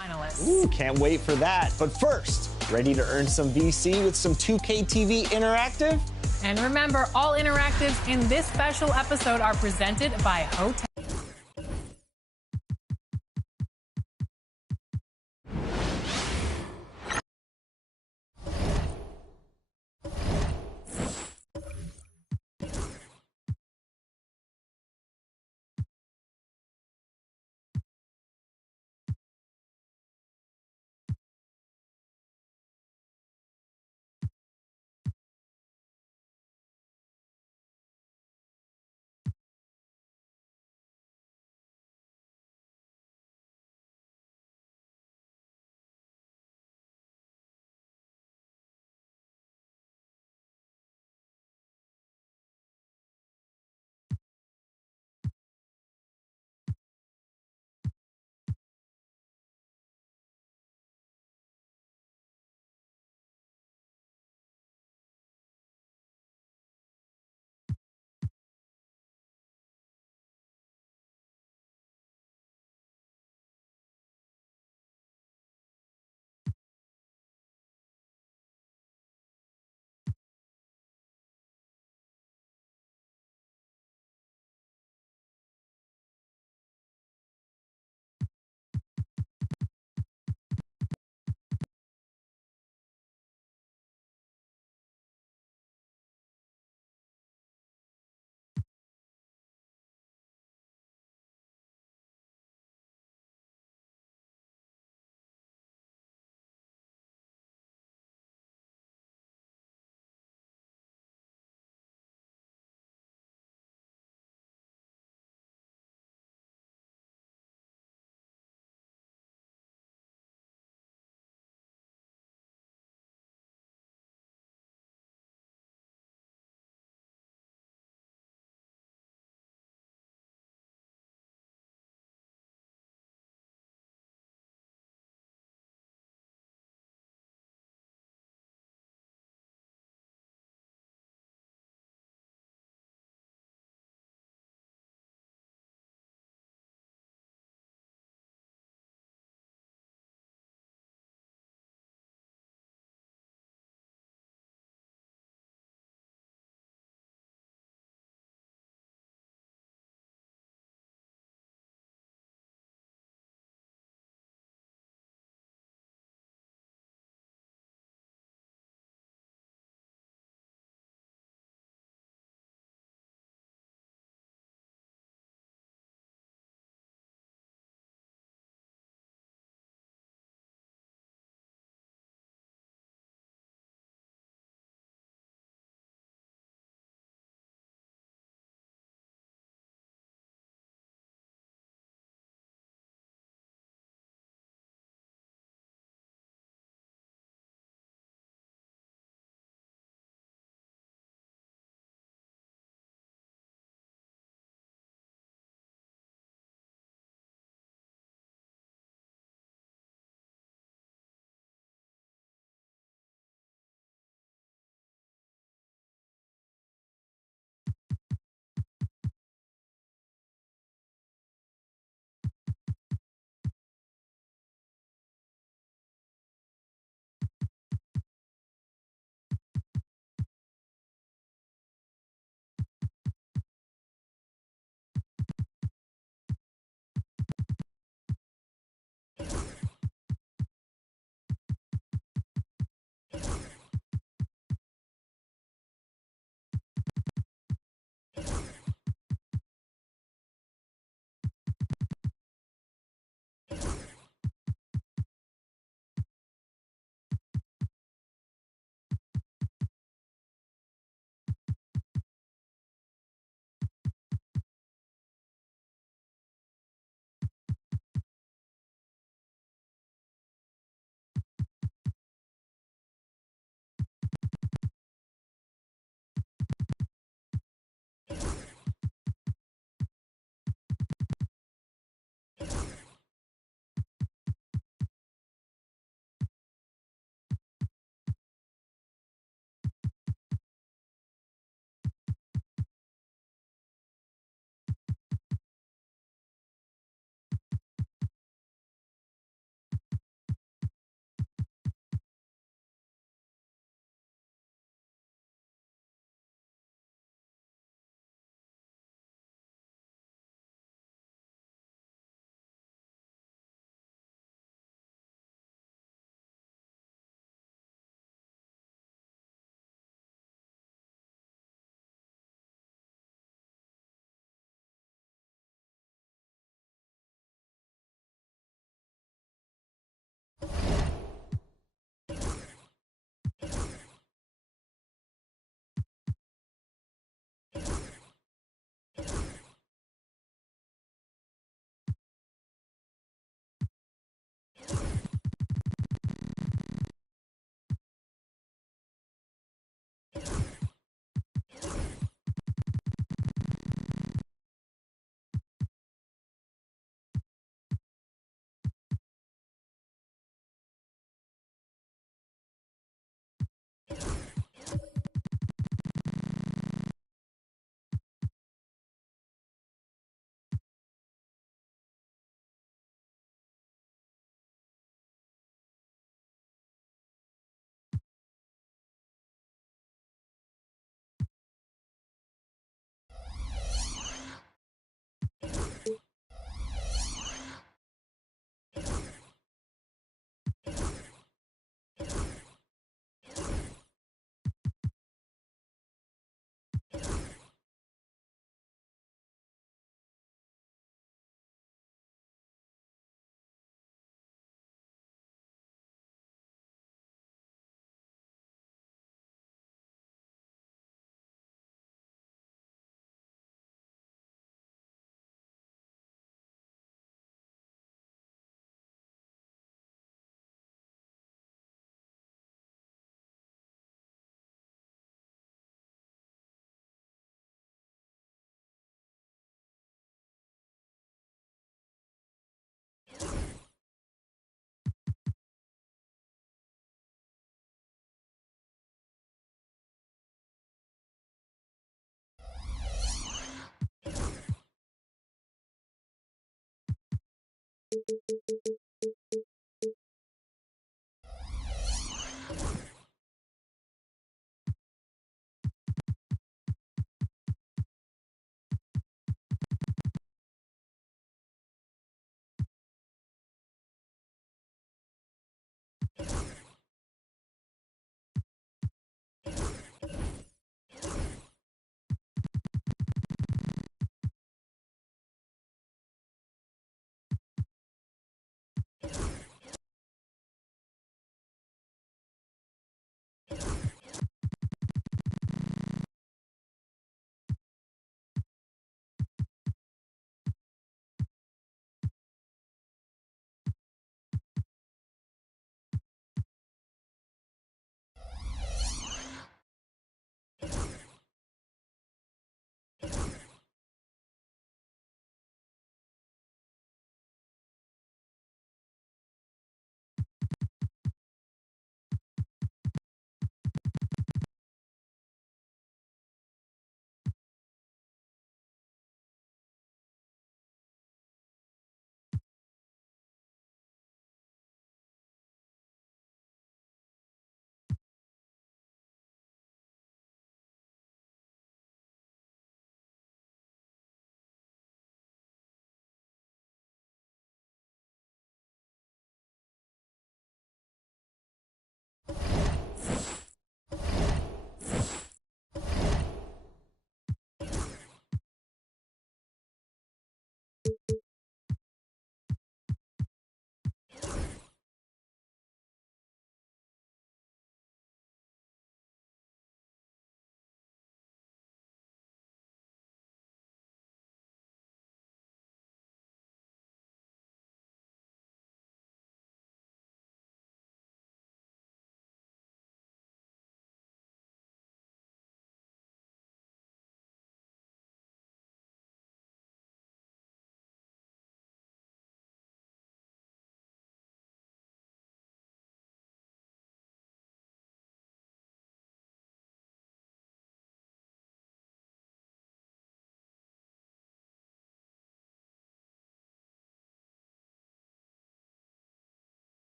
finalists. Ooh, can't wait for that. But first, ready to earn some VC with some 2K TV Interactive? And remember, all interactives in this special episode are presented by Hotel.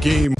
Game.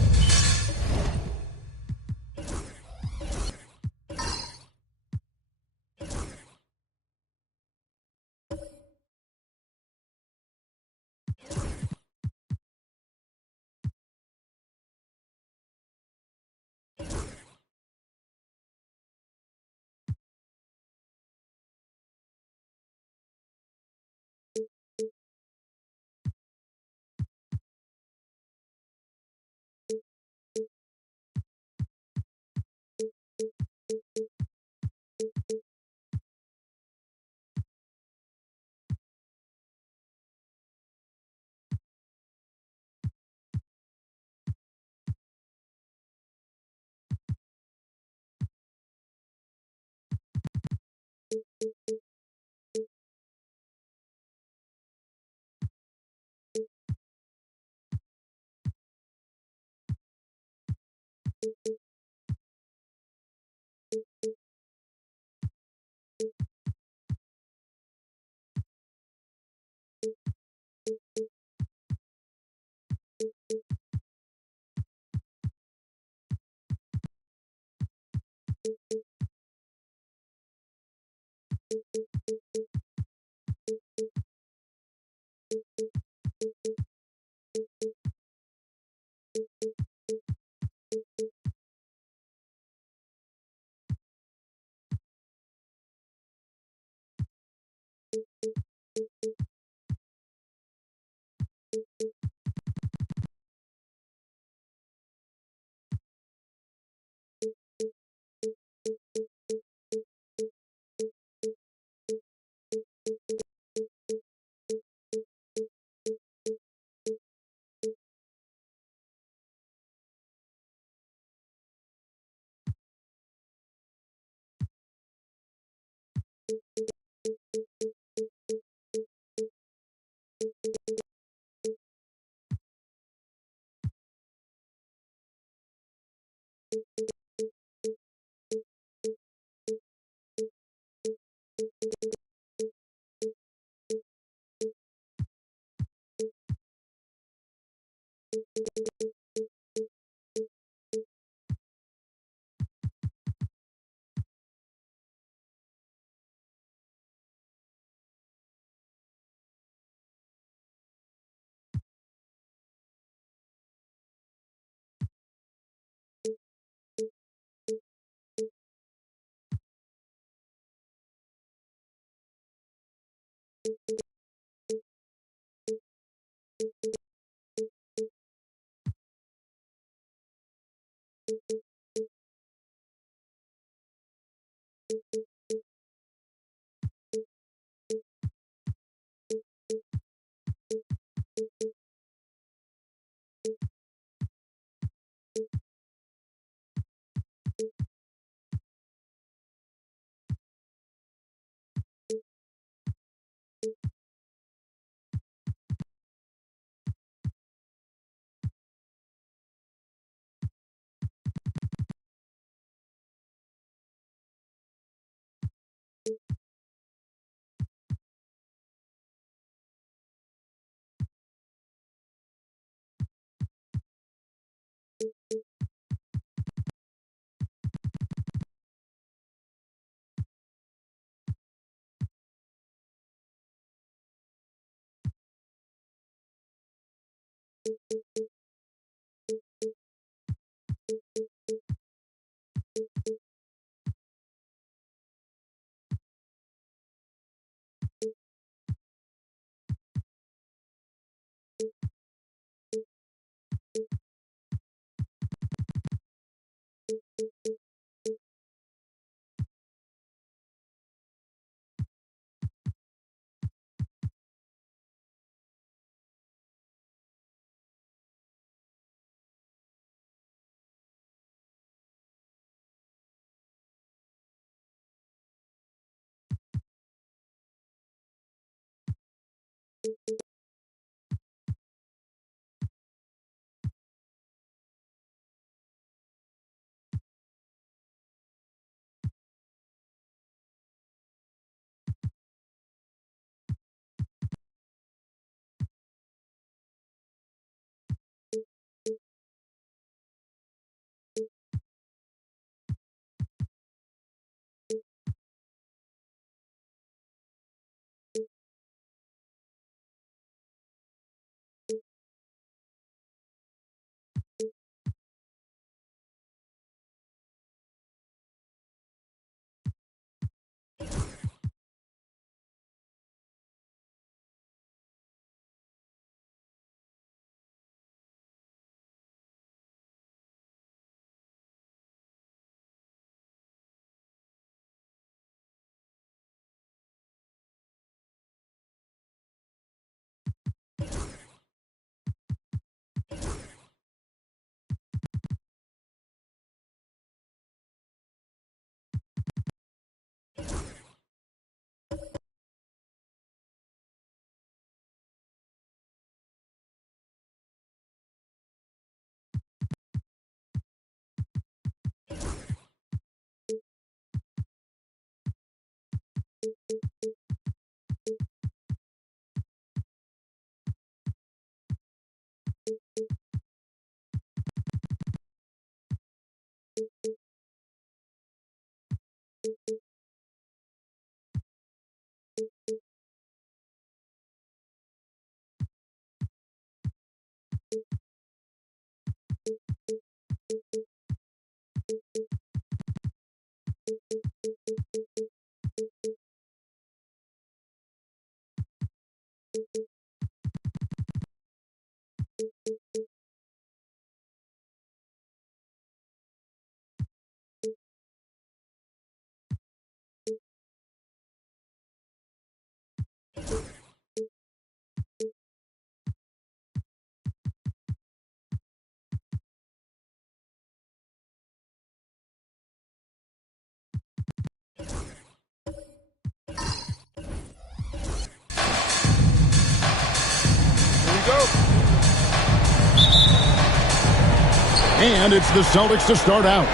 And it's the Celtics to start out.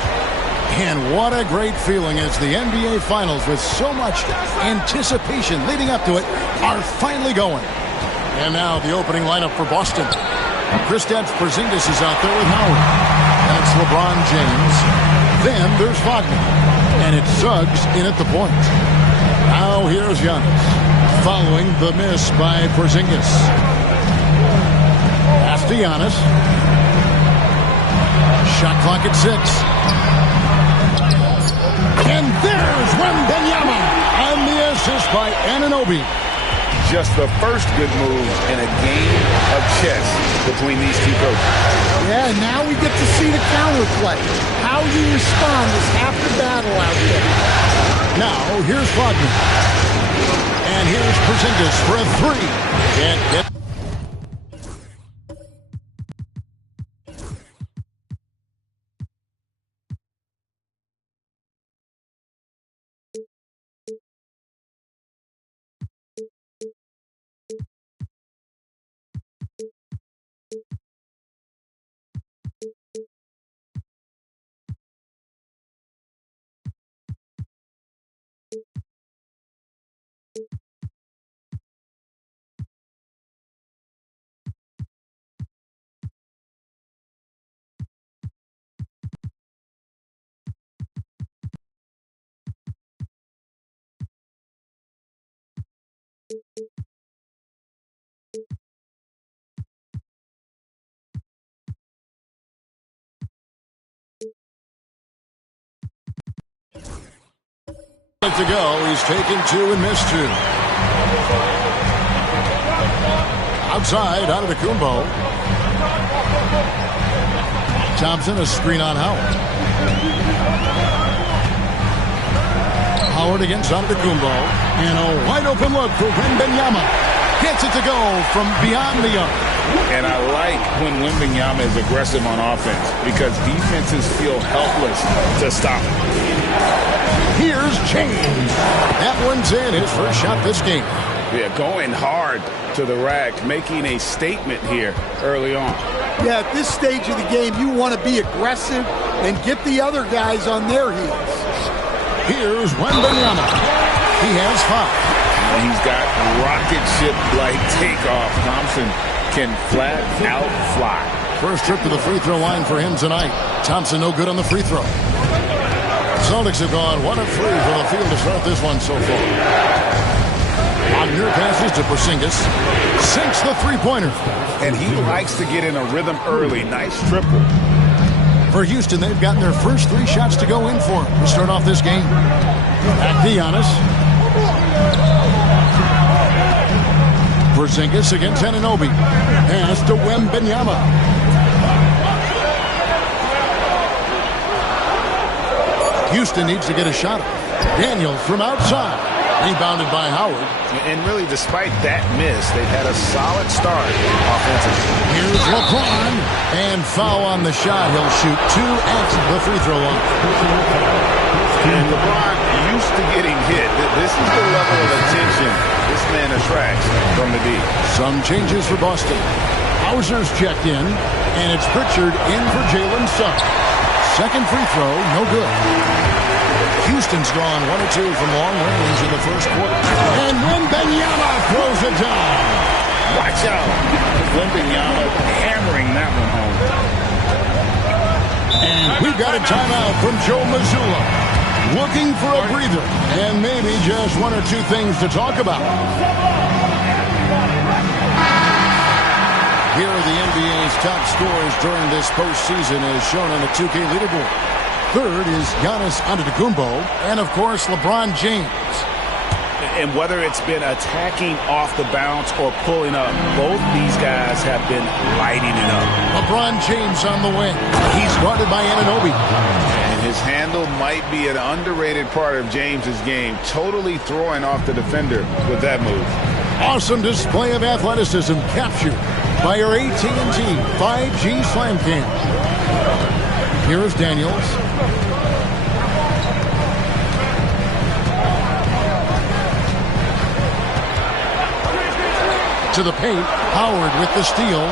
And what a great feeling as the NBA Finals, with so much anticipation leading up to it, are finally going. And now the opening lineup for Boston. Kristaps Porzingis is out there with Howard. And it's LeBron James. Then there's Wagner. And it's Suggs in at the point. Now here's Giannis, following the miss by Porzingis. Pass to Giannis. Shot clock at 6. And there's Wembanyama. And the assist by Anunoby. just the first good move in a game of chess between these two coaches. Yeah, now we get to see the counterplay. How you respond is half the battle out there. Now, here's Wagner. And here's Porzingis for a three. Can't get. To go, he's taken two and missed two. Outside, Antetokounmpo. Thompson, a screen on Howard. Howard against Antetokounmpo. And a wide open look for Wembanyama. Gets it to go from beyond the arc. And I like when Wembanyama is aggressive on offense because defenses feel helpless to stop him. Here's James. That one's in, his first shot this game. Yeah, going hard to the rack, making a statement here early on. Yeah, at this stage of the game, you want to be aggressive and get the other guys on their heels. Here's Wembanyama. He has five. And he's got rocket ship-like takeoff. Thompson can flat out fly. First trip to the free throw line for him tonight. Thompson no good on the free throw. Celtics have gone 1 of 3 from the field to start this one so far. Wagner passes to Porzingis. Sinks the three-pointer. And he likes to get in a rhythm early. Nice triple. For Houston, they've gotten their first 3 shots to go in for him to start off this game. Back to Giannis. Porzingis against Anunoby. Pass to Wembanyama. Houston needs to get a shot. Daniels from outside. Rebounded by Howard. And really, despite that miss, they've had a solid start offensively. Here's LeBron. And foul on the shot. He'll shoot 2 at the free throw line. And LeBron used to getting hit. This is the level of attention this man attracts from the D. Some changes for Boston. Hauser's checked in. And it's Pritchard in for Jalen Suggs. Second free throw, no good. Houston's gone 1 of 2 from long range in the first quarter. And Wembanyama throws it down. Watch out. Wembanyama hammering that one home. And we've got a timeout from Joe Mazzulla. Looking for a breather. And maybe just 1 or 2 things to talk about. Here are the NBA's top scorers during this postseason as shown on the 2K leaderboard. Third is Giannis Antetokounmpo, and of course LeBron James. And whether it's been attacking off the bounce or pulling up, both these guys have been lighting it up. LeBron James on the wing. He's guarded by Anunoby. And his handle might be an underrated part of James's game, totally throwing off the defender with that move. Awesome display of athleticism captured by your AT&T 5G Slam Cam. Here's Daniels. To the paint. Howard with the steal.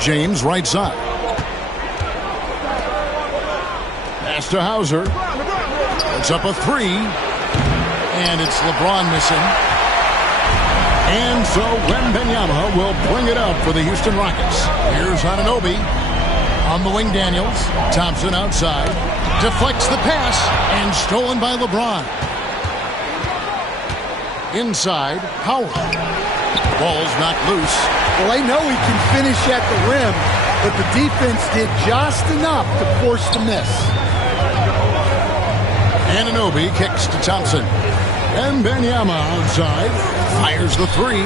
James right side. Pass to Hauser. It's up a 3. And it's LeBron missing. And so Wembanyama will bring it up for the Houston Rockets. Here's Anunoby. On the wing, Daniels. Thompson outside. Deflects the pass. And stolen by LeBron. Inside, Howard. Ball's knocked loose. Well, they know he can finish at the rim, but the defense did just enough to force the miss. Anunoby kicks to Thompson. Wembanyama outside. Fires the three.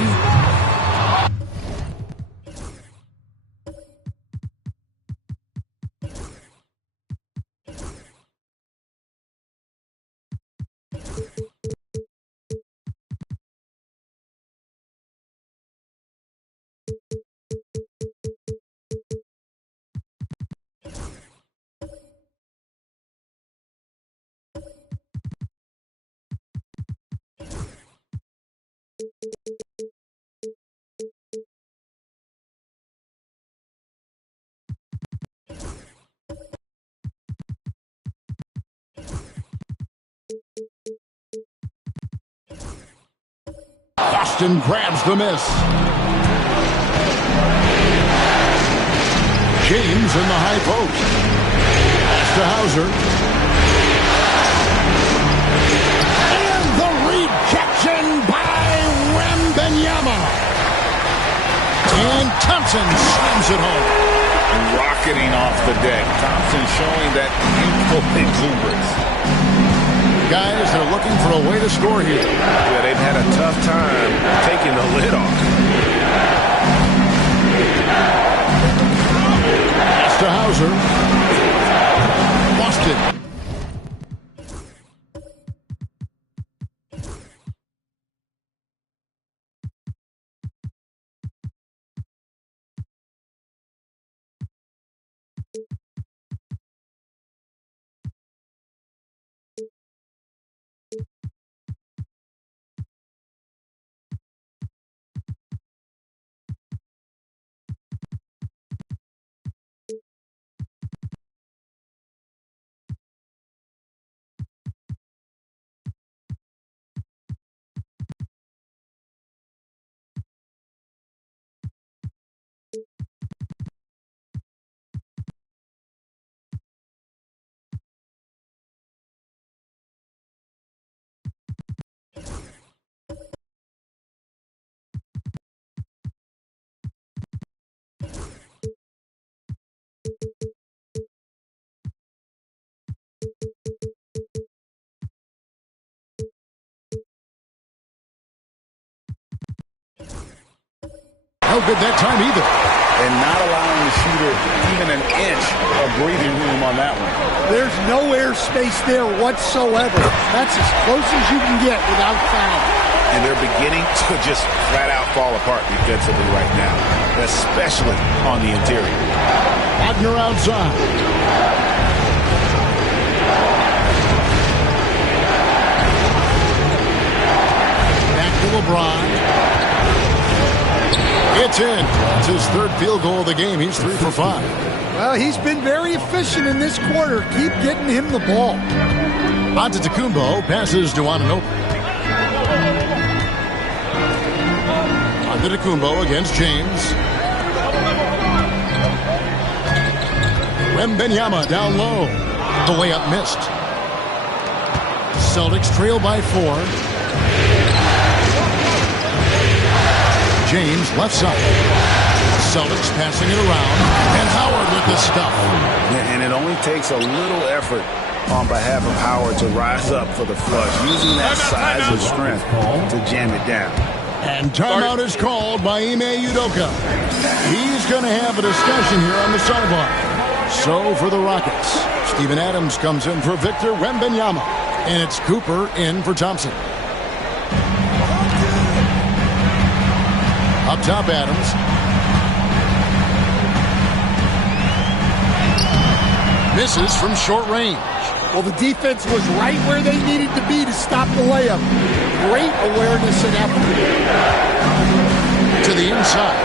Boston grabs the miss. James in the high post. Pass to Hauser. And the rejection by Wembanyama. And Thompson slams it home. Rocketing off the deck. Thompson showing that youthful exuberance. Guys, they're looking for a way to score here. Yeah, they've had a tough time taking the lid off. Pass to Hauser. Lost it. No good that time either. And not allowing the shooter even an inch of breathing room on that one. There's no air space there whatsoever. That's as close as you can get without foul. And they're beginning to just flat out fall apart defensively right now, especially on the interior. Wagner outside. Back to LeBron. It's in. It's his third field goal of the game. He's 3 for 5. Well, he's been very efficient in this quarter. Keep getting him the ball. Antetokounmpo passes to Anunoby. Antetokounmpo against James. Wembanyama down low. The layup missed. Celtics trail by 4. James left side. Celtics passing it around. And Howard with the stuff. And it only takes a little effort on behalf of Howard to rise up for the flush, using that size and strength to jam it down. And timeout is called by Ime Udoka. He's going to have a discussion here on the sideline. So for the Rockets, Steven Adams comes in for Victor Wembanyama. And it's Cooper in for Thompson. Up top, Adams. Misses from short range. Well, the defense was right where they needed to be to stop the layup. Great awareness and effort. To the inside.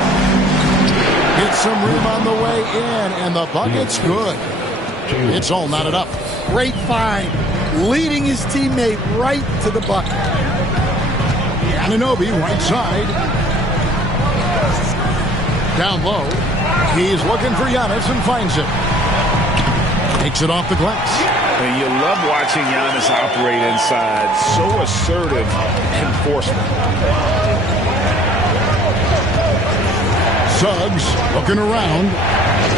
Gets some room on the way in, and the bucket's good. It's all knotted up. Great find. Leading his teammate right to the bucket. Anunoby, right side. Down low. He's looking for Giannis and finds it. Takes it off the glass. And you love watching Giannis operate inside. So assertive enforcement. Suggs looking around.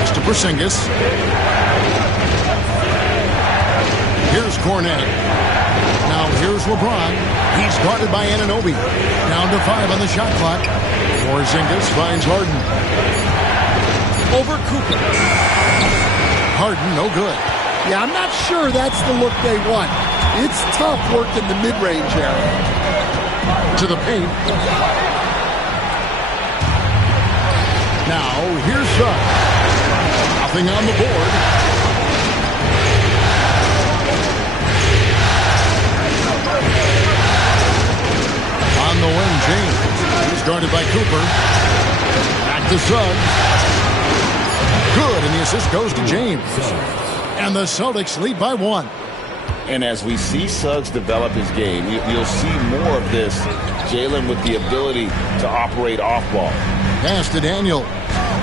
It's to Porzingis. Here's Cornet. Now Now here's LeBron. He's guarded by Anunoby. Down to 5 on the shot clock. Porzingis finds Harden. Over Cooper. Harden, no good. Yeah, I'm not sure that's the look they want. It's tough work in the mid-range area. To the paint. Now, here's Suggs. Nothing on the board. On the wing, James. He's guarded by Cooper. Back to Suggs. Good, and the assist goes to James. And the Celtics lead by 1. And as we see Suggs develop his game, you'll see more of this. Jalen with the ability to operate off ball. Pass to Daniel.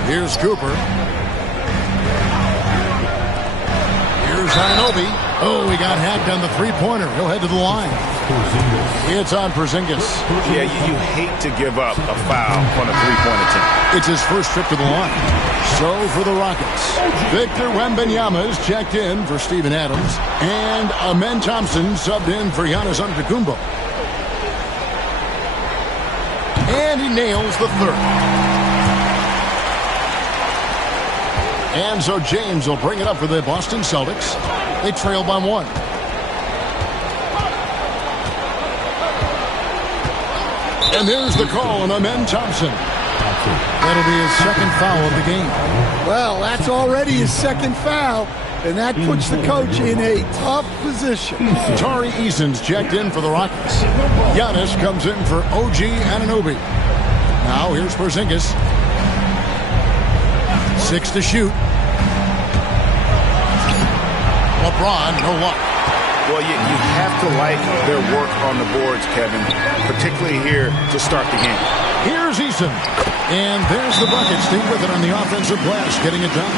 Here's Cooper. Here's Anunoby. Oh, he got hacked on the three-pointer. He'll head to the line. It's on Porzingis. Yeah, you hate to give up a foul on a three-point attempt. It's his first trip to the line. So for the Rockets, Victor Wembanyama is checked in for Steven Adams, and Amen Thompson subbed in for Giannis Antetokounmpo. And he nails the third. And so James will bring it up for the Boston Celtics. They trail by 1. And there's the call on Amen Thompson. That'll be his second foul of the game. Well, that's already his second foul, and that puts the coach in a tough position. Tari Eason's checked in for the Rockets. Giannis comes in for OG Anunoby. Now here's Porzingis. 6 to shoot. LeBron, no luck. Well, you have to like their work on the boards, Kevin, particularly here to start the game. Here's Eason. And there's the bucket. Stay with it on the offensive glass, getting it done.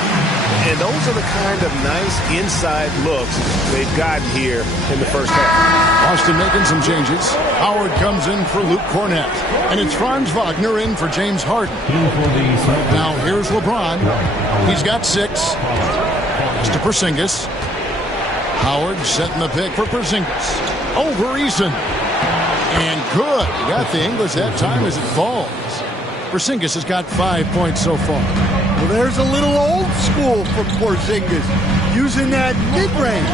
And those are the kind of nice inside looks they've gotten here in the first half. Austin making some changes. Howard comes in for Luke Cornett. And it's Franz Wagner in for James Harden. Now here's LeBron. He's got 6. Pass to Porzingis. Howard setting the pick for Porzingis. Over Eason. And good. He got the English that time as it falls. Porzingis has got 5 points so far. Well, there's a little old school from Porzingis, using that mid-range.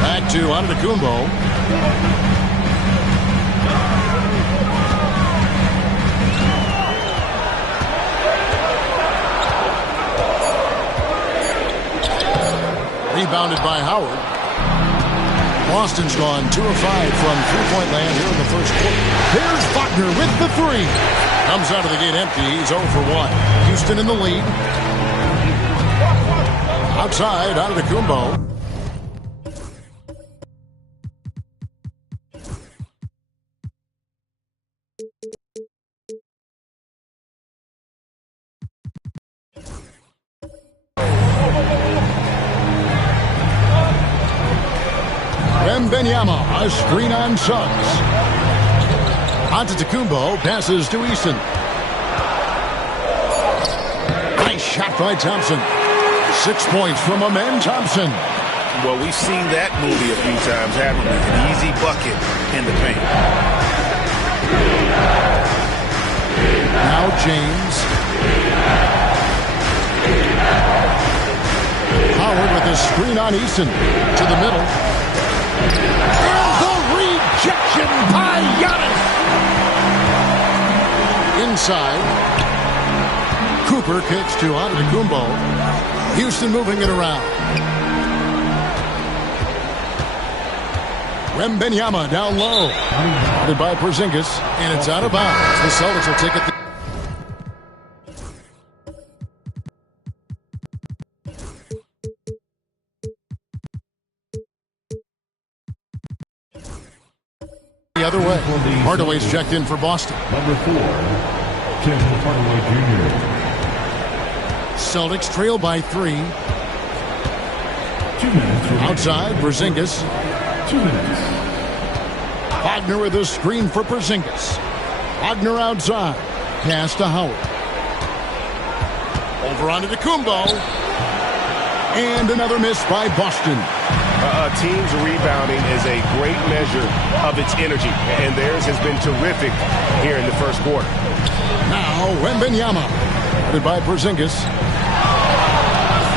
Back to Antetokounmpo. Rebounded by Howard. Boston's gone 2 of 5 from three-point land here in the first quarter. There's Wagner with the 3. Comes out of the gate empty. He's 0 for 1. Houston in the lead. Outside, Antetokounmpo. Wembanyama, a screen on Suggs. Antetokounmpo passes to Eason. Nice shot by Thompson. 6 points from Amen Thompson. Well, we've seen that movie a few times, haven't we? An easy bucket in the paint. Now James. Howard with a screen on Eason. To the middle. And the rejection by Giannis. Inside. Cooper kicks to Antetokounmpo. Houston moving it around. Wembanyama down low. Guarded by Porzingis. And it's out of bounds. The Celtics will take it. The other way. Hardaway's checked in for Boston. Number 4, Tim Hardaway Jr. Celtics trail by 3. 2 minutes. Outside, Porzingis. 2 minutes. Wagner with a screen for Porzingis. Wagner outside. Pass to Howard. Over onto Antetokounmpo. And another miss by Boston. A team's rebounding is a great measure of its energy, and theirs has been terrific here in the first quarter. Now, Wembanyama, headed by Porzingis.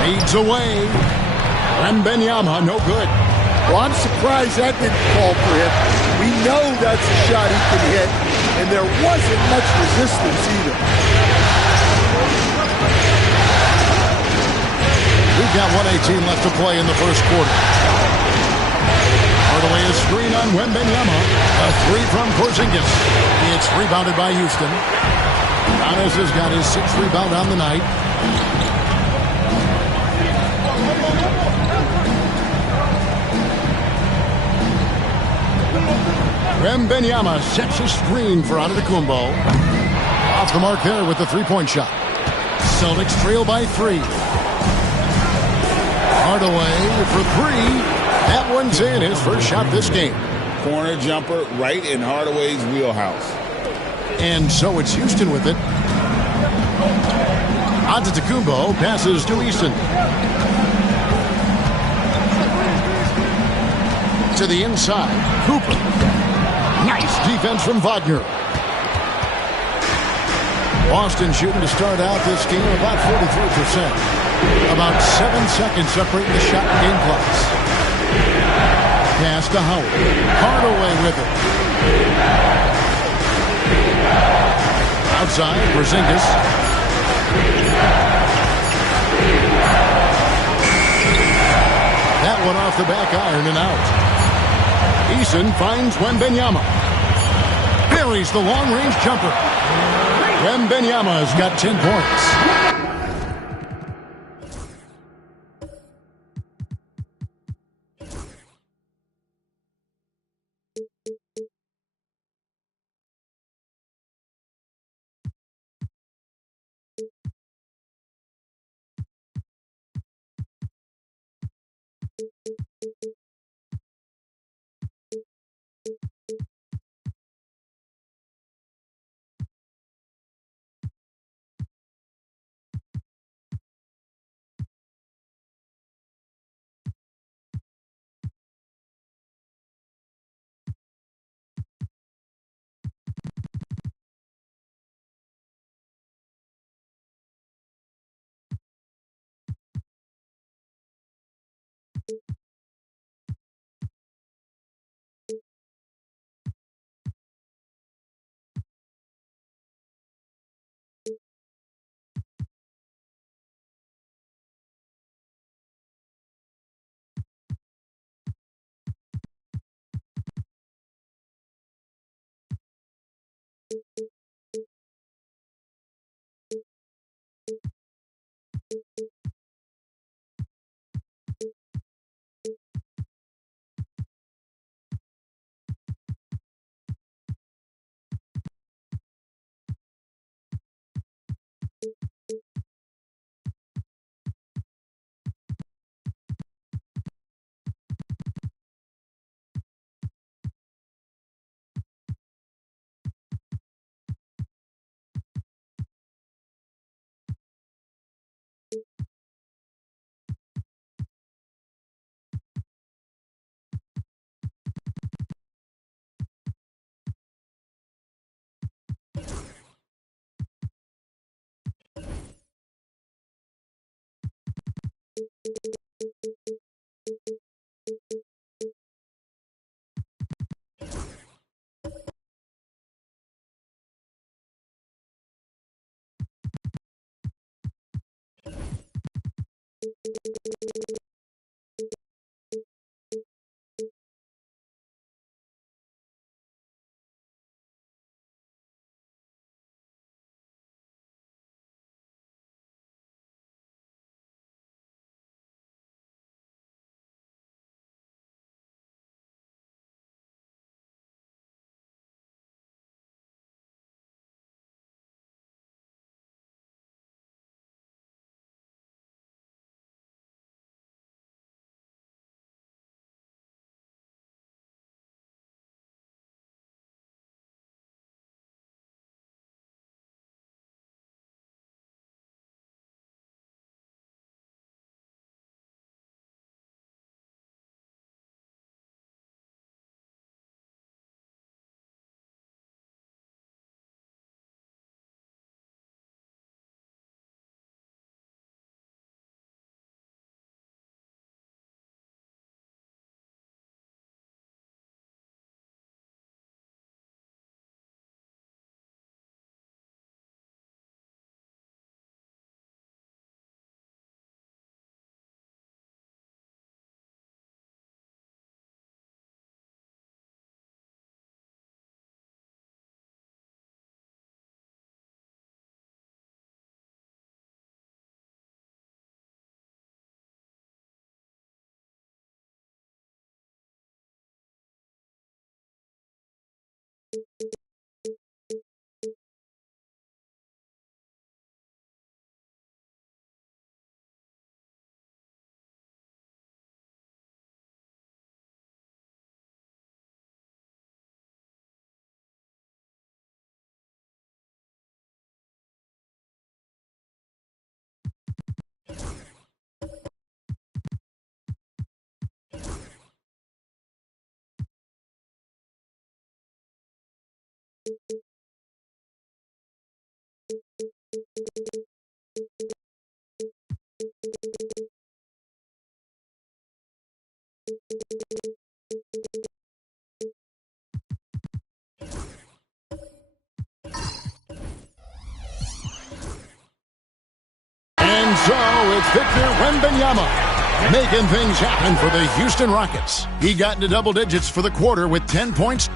Fades away. Wembanyama, no good. Well, I'm surprised that didn't fall for him. We know that's a shot he can hit, and there wasn't much resistance either. We've got 1:18 left to play in the first quarter. Hardaway is screen on Wembanyama. A three from Porzingis. It's rebounded by Houston. Giannis has got his 6th rebound on the night. Wembanyama sets a screen for Antetokounmpo. Off the mark there with the three-point shot. Celtics trail by 3. Hardaway for 3. That one's in, his first shot this game. Corner jumper right in Hardaway's wheelhouse. And so it's Houston with it. Antetokounmpo passes to Easton. To the inside, Cooper. Nice defense from Wagner. Boston shooting to start out this game about 43%. About 7 seconds separating the shot and game clocks. Pass to Howard. Hardaway with it. Outside, Porzingis. That one off the back iron and out. Eason finds Wembanyama. Buries the long-range jumper. Wembanyama's got 10 points. And so it's Victor Wembanyama making things happen for the Houston Rockets. He got into double digits for the quarter with 10 points.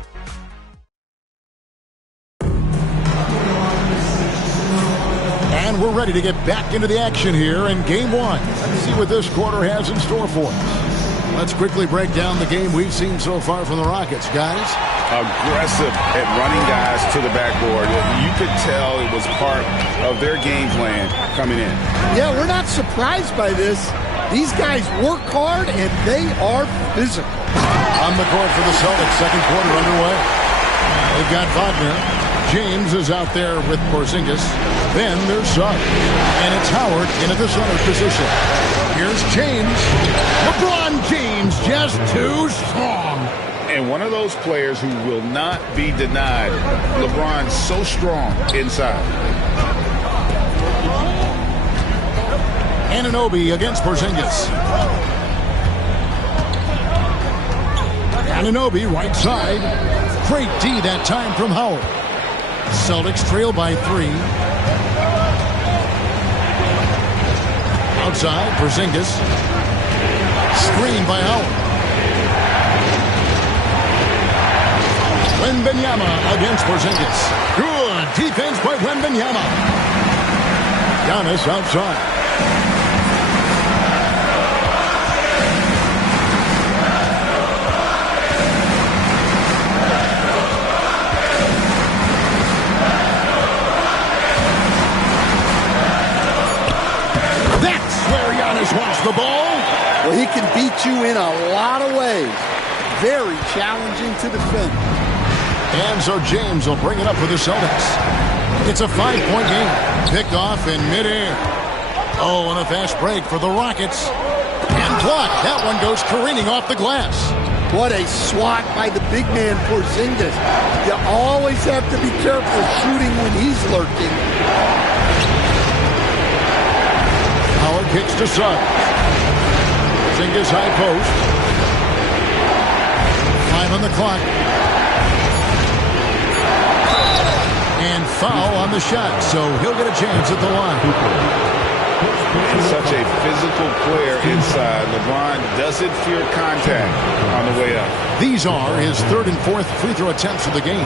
And we're ready to get back into the action here in Game 1. Let's see what this quarter has in store for us. Let's quickly break down the game we've seen so far from the Rockets, guys. Aggressive at running guys to the backboard. You could tell it was part of their game plan coming in. Yeah, we're not surprised by this. These guys work hard, and they are physical. On the court for the Celtics, second quarter underway. They've got Wagner. James is out there with Porzingis. Then there's Suggs. And it's Howard in at the center position. Here's James. LeBron James just too strong. And one of those players who will not be denied. LeBron's so strong inside. Anunoby against Porzingis. Anunoby right side. Great D that time from Howard. Celtics trail by 3. Outside, Porzingis. Screen by Howard. Wembanyama against Porzingis. Good defense by Wembanyama. Giannis outside. Wants the ball. Well, he can beat you in a lot of ways. Very challenging to defend. And so James will bring it up for the Celtics. It's a 5-point game. Picked off in midair. Oh, and a fast break for the Rockets. And blocked. That one goes careening off the glass. What a swat by the big man Porzingis. You always have to be careful shooting when he's lurking. Howard kicks to Suggs. Porzingis high post. 5 on the clock. And foul on the shot, so he'll get a chance at the line. Such a physical player inside. LeBron doesn't fear contact on the way up. These are his 3rd and 4th free throw attempts of the game.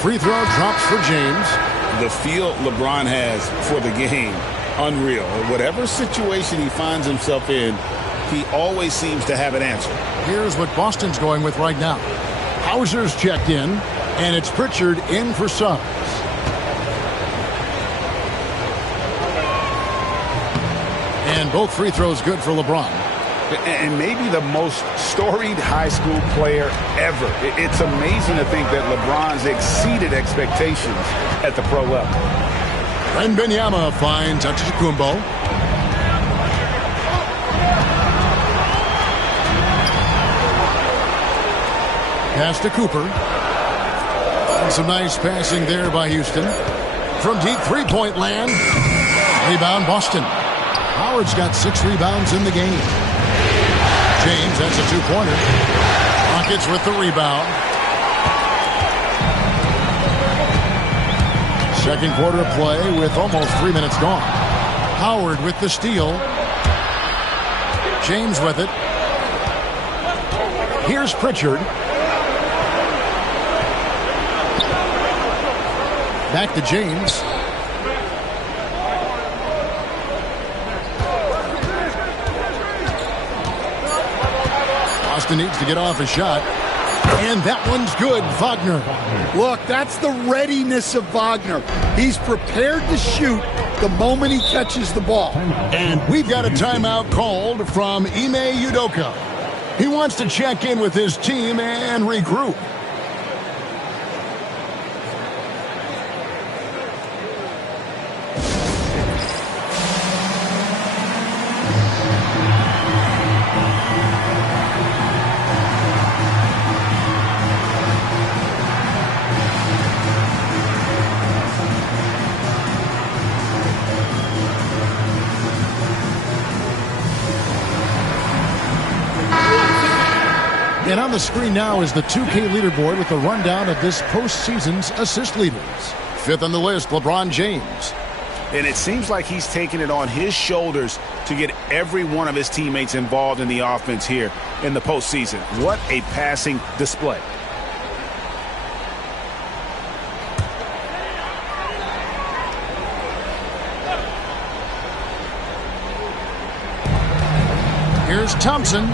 Free throw drops for James. The feel LeBron has for the game, unreal. Whatever situation he finds himself in, he always seems to have an answer. Here's what Boston's going with right now. Hauser's checked in, and it's Pritchard in for Suggs. And both free throws good for LeBron. And maybe the most storied high school player ever. It's amazing to think that LeBron's exceeded expectations at the pro level. Wembanyama finds Antetokounmpo. Pass to Cooper. And some nice passing there by Houston. From deep three-point land. Rebound Boston. Howard's got 6 rebounds in the game. James, that's a 2-pointer. Rockets with the rebound. Second quarter play with almost 3 minutes gone. Howard with the steal. James with it. Here's Pritchard. Back to James. Boston needs to get off a shot. And that one's good. Wagner. Look, that's the readiness of Wagner. He's prepared to shoot the moment he catches the ball. And we've got a timeout called from Ime Udoka. He wants to check in with his team and regroup. And on the screen now is the 2K leaderboard with a rundown of this postseason's assist leaders. Fifth on the list, LeBron James. And it seems like he's taking it on his shoulders to get every one of his teammates involved in the offense here in the postseason. What a passing display. Here's Thompson.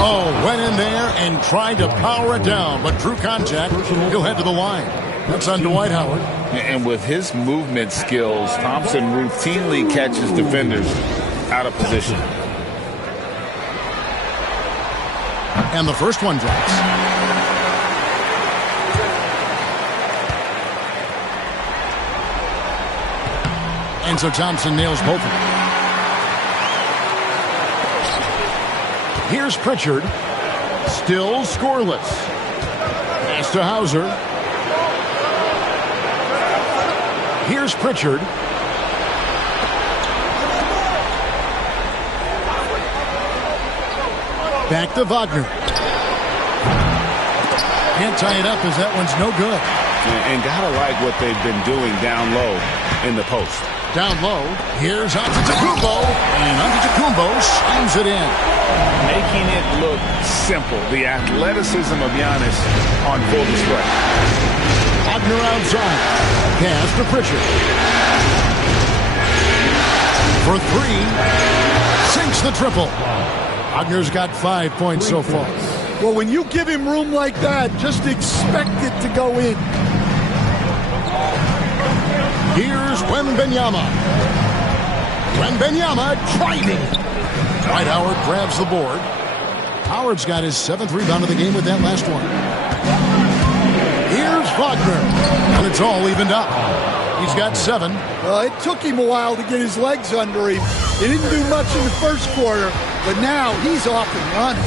Oh, went in there and tried to power it down, but drew contact. He'll head to the line. That's on Dwight Howard. And with his movement skills, Thompson routinely catches defenders out of position. And the first one drops. And so Thompson nails both of them. Here's Pritchard. Still scoreless. Pass to Hauser. Here's Pritchard. Back to Wagner. Can't tie it up as that one's no good. And gotta like what they've been doing down low in the post. Down low. Here's Antetokounmpo. And Antetokounmpo slams it in. Making it look simple. The athleticism of Giannis on full display. Wagner outside. Pass to Pritchard. For three. Sinks the triple. Wagner's got 5 points so far. Well, when you give him room like that, just expect it to go in. Here's Wembanyama. Wembanyama driving. Dwight Howard grabs the board. Howard's got his 7th rebound of the game with that last one. Here's Wagner. And it's all evened up. He's got 7. It took him a while to get his legs under him. He didn't do much in the first quarter, but now he's off and running.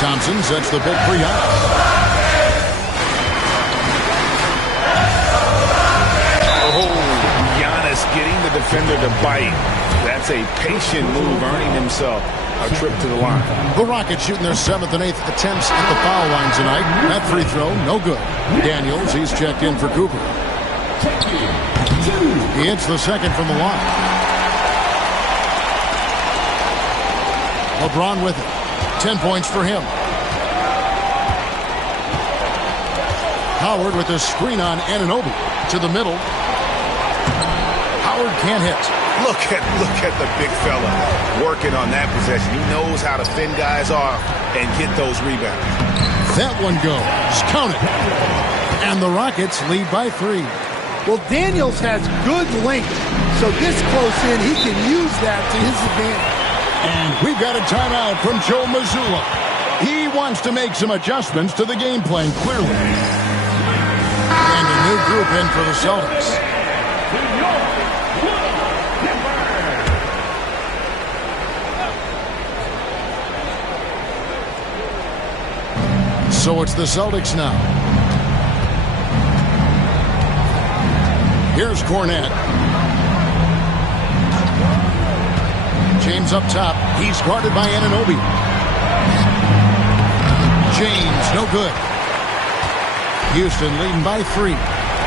Thompson sets the big three up. Getting the defender to bite. That's a patient move, earning himself a trip to the line. The Rockets shooting their 7th and 8th attempts at the foul line tonight. That free throw, no good. Daniels, he's checked in for Cooper. He hits the second from the line. LeBron with it. 10 points for him. Howard with a screen on Anunoby to the middle. Howard can't hit. Look at the big fella working on that possession. He knows how to fend guys off and get those rebounds. That one goes. Count it. And the Rockets lead by 3. Well, Daniels has good length, so this close in, he can use that to his advantage. And we've got a timeout from Joe Mazzulla. He wants to make some adjustments to the game plan, clearly. And a new group in for the Celtics. So it's the Celtics now. Here's Cornette. James up top. He's guarded by Anunoby. James, no good. Houston leading by 3.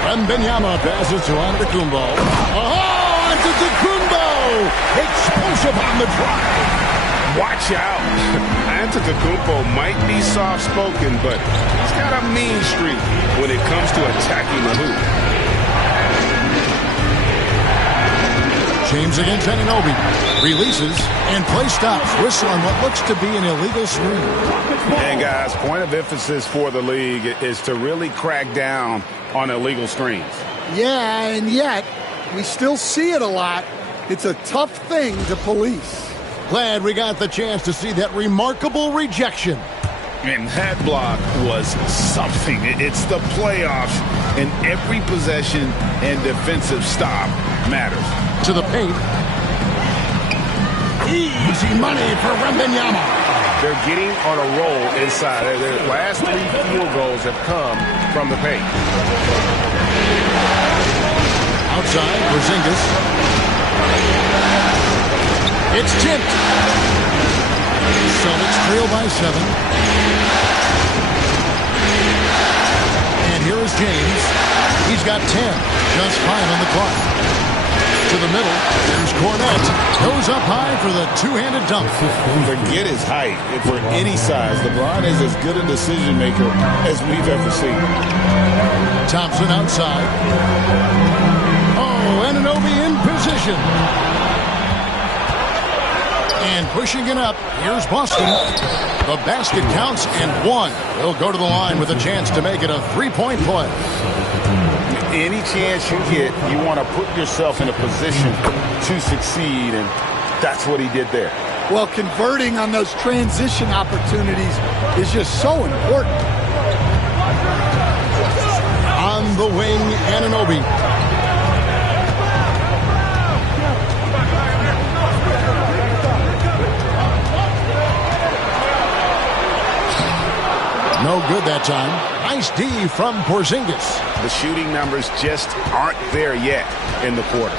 Wembanyama passes to Antetokounmpo. Oh, Antetokounmpo! Explosive on the drive. Watch out. Antetokounmpo might be soft-spoken, but he's got a mean streak when it comes to attacking the hoop. James against Anunoby. Releases and play stops. Whistle on what looks to be an illegal screen. And guys, point of emphasis for the league is to really crack down on illegal screens. Yeah, and yet we still see it a lot. It's a tough thing to police. Glad we got the chance to see that remarkable rejection. And that block was something. It's the playoffs, and every possession and defensive stop matters. To the paint. Easy money for Wembanyama. They're getting on a roll inside. Their last 3 field goals have come from the paint. Outside, Porzingis. It's tipped. Celtics trail by 7. And here is James. He's got 10. Just 5 on the clock. To the middle. There's Cornette. Goes up high for the two-handed dunk. Forget his height. For any size, LeBron is as good a decision maker as we've ever seen. Thompson outside. Oh, Anunoby in position. And pushing it up. Here's Boston. The basket counts and 1. He'll go to the line with a chance to make it a three-point play. Any chance you get, you want to put yourself in a position to succeed, and that's what he did there. Well, converting on those transition opportunities is just so important. On the wing, Anunoby. No good that time. Nice D from Porzingis. The shooting numbers just aren't there yet in the quarter.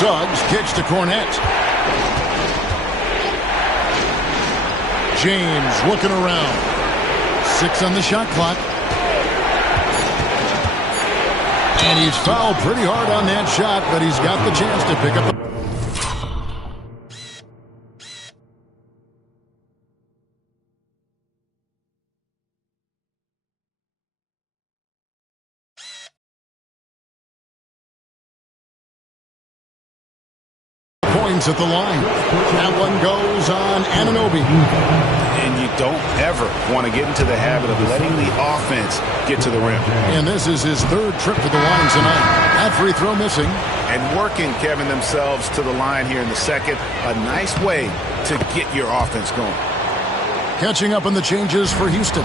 Suggs kicks to Cornette. James looking around. 6 on the shot clock. And he's fouled pretty hard on that shot, but he's got the chance to pick up. Points at the line. That one goes on Anunoby. And you don't ever want to get into the habit of letting the offense get to the rim. And this is his 3rd trip to the line tonight. That free throw missing. And working, Kevin, themselves to the line here in the second. A nice way to get your offense going. Catching up on the changes for Houston.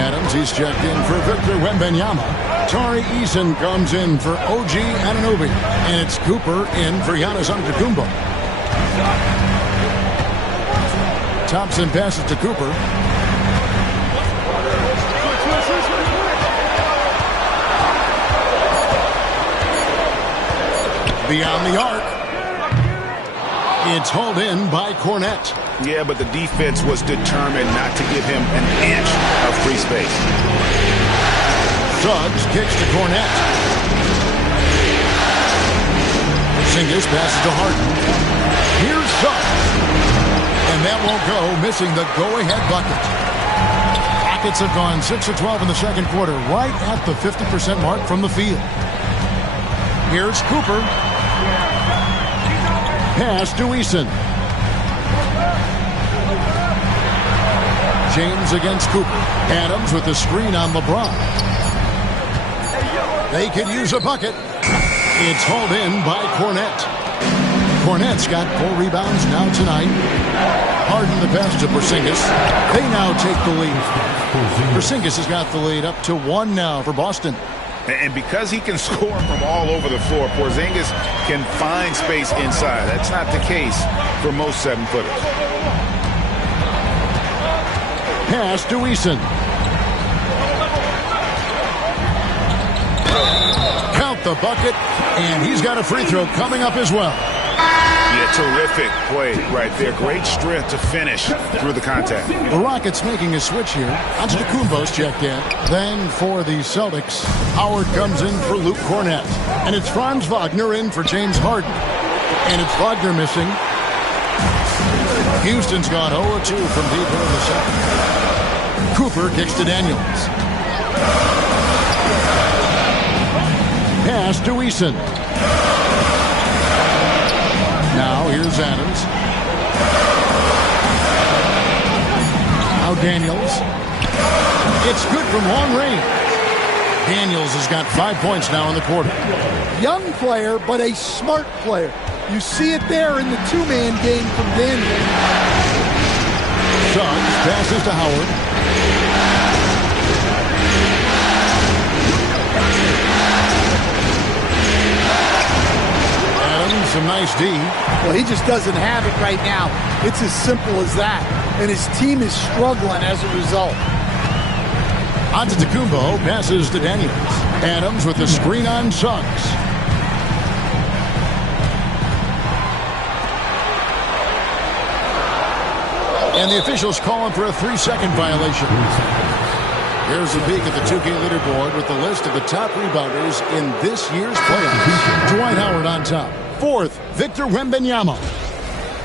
Adams, he's checked in for Victor Wembanyama. Tari Eason comes in for OG Anunoby. And it's Cooper in for Giannis Antetokounmpo. Thompson passes to Cooper. Beyond the arc. It's hauled in by Cornette. Yeah, but the defense was determined not to give him an inch of free space. Suggs kicks to Cornette. Porzingis passes to Harden. Here's Suggs. And that won't go, missing the go-ahead bucket. Rockets have gone 6 of 12 in the second quarter, right at the 50% mark from the field. Here's Cooper. Pass to Eason. James against Cooper. Adams with the screen on LeBron. They could use a bucket. It's hauled in by Cornette. Cornette's got 4 rebounds now tonight. Harden the pass to Porzingis. They now take the lead. Porzingis has got the lead up to 1 now for Boston. And because he can score from all over the floor, Porzingis can find space inside. That's not the case for most 7-footers. Pass to Eason. Count the bucket, and he's got a free throw coming up as well. Yeah, terrific play right there. Great strength to finish through the contact. The Rockets making a switch here. Antetokounmpo's checked in. Then for the Celtics, Howard comes in for Luke Cornette. And it's Franz Wagner in for James Harden. And it's Wagner missing. Houston's gone 0-2 from deep in the second. Cooper kicks to Daniels. Pass to Eason. Now here's Adams. Now Daniels. It's good from long range. Daniels has got 5 points now in the quarter. Young player, but a smart player. You see it there in the 2-man game from Daniels. Suggs passes to Howard. Some nice D. Well, he just doesn't have it right now. It's as simple as that. And his team is struggling as a result. Antetokounmpo passes to Daniels. Adams with the screen on Suggs. And the officials calling for a 3-second violation. Here's a peek at the 2K leaderboard with the list of the top rebounders in this year's playoffs. Dwight Howard on top. 4th, Victor Wembanyama.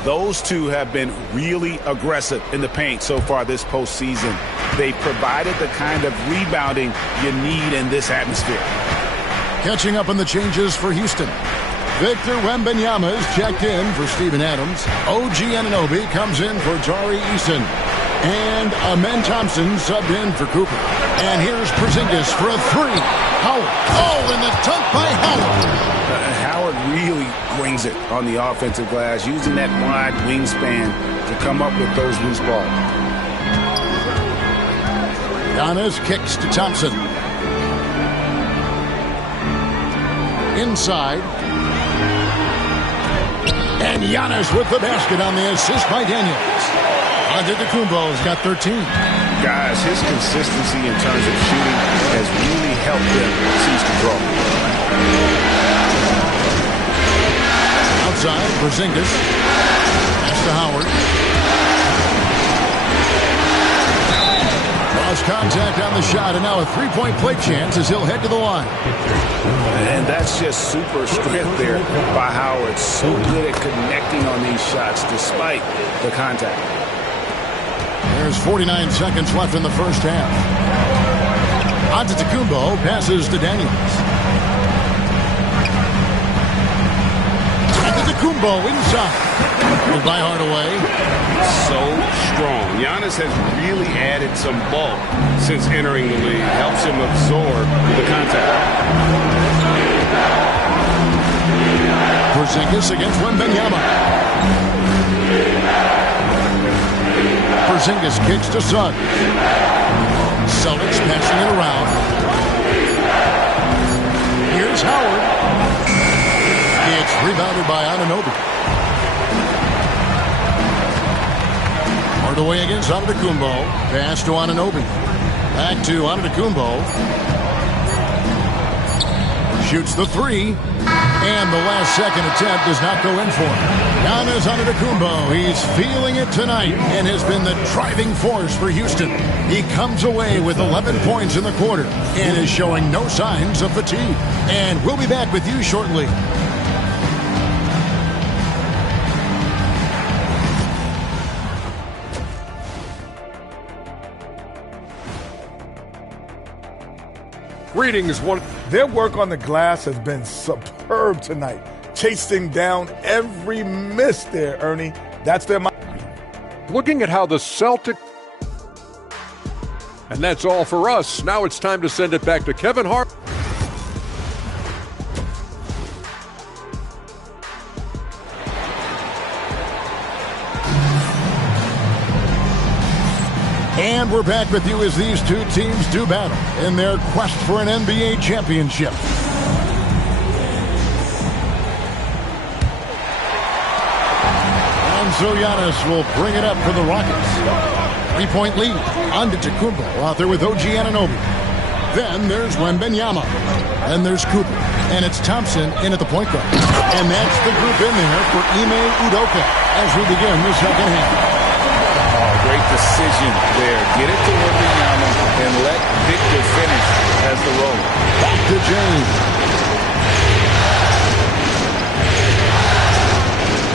Those two have been really aggressive in the paint so far this postseason. They provided the kind of rebounding you need in this atmosphere. Catching up on the changes for Houston. Victor Wembanyama is checked in for Steven Adams. OG Anunoby comes in for Tari Eason. And Amen Thompson subbed in for Cooper. And here's Porzingis for a 3. Howard. Oh, and the dunk by Howard. Howard really brings it on the offensive glass, using that wide wingspan to come up with those loose balls. Giannis kicks to Thompson. Inside. And Giannis with the basket on the assist by Daniels. Antetokounmpo's got 13. Guys, his consistency in terms of shooting has really helped them seize control. Outside, Porzingis. Pass to Howard. Lost contact on the shot, and now a three-point play chance as he'll head to the line. And that's just super strength there by Howard. So good at connecting on these shots despite the contact. There's 49 seconds left in the first half. Antetokounmpo passes to Daniels. Antetokounmpo inside. By Hardaway. So strong. Giannis has really added some bulk since entering the league. Helps him absorb the contact. Porzingis against Wembanyama. Porzingis kicks to Suggs. Celtics passing it around. Here's Howard. It's rebounded by Anunoby. Hardaway against Antetokounmpo. Pass to Anunoby. Back to Antetokounmpo. Shoots the 3. And the last second attempt does not go in for him. Giannis Antetokounmpo, he's feeling it tonight and has been the driving force for Houston. He comes away with 11 points in the quarter and is showing no signs of fatigue. And we'll be back with you shortly. Greetings. Their work on the glass has been superb tonight. Chasing down every miss there, Ernie. That's their mind. Looking at how the Celtics... And that's all for us. Now it's time to send it back to Kevin Hart. And we're back with you as these two teams do battle in their quest for an NBA championship. And so Giannis will bring it up for the Rockets. 3-point lead. Antetokounmpo out there with OG Anunoby. Then there's Wembanyama. Then there's Cooper. And it's Thompson in at the point guard. And that's the group in there for Ime Udoka as we begin the second half. Great decision there. Get it to Wembanyama and let Victor finish as the roller. Back to James.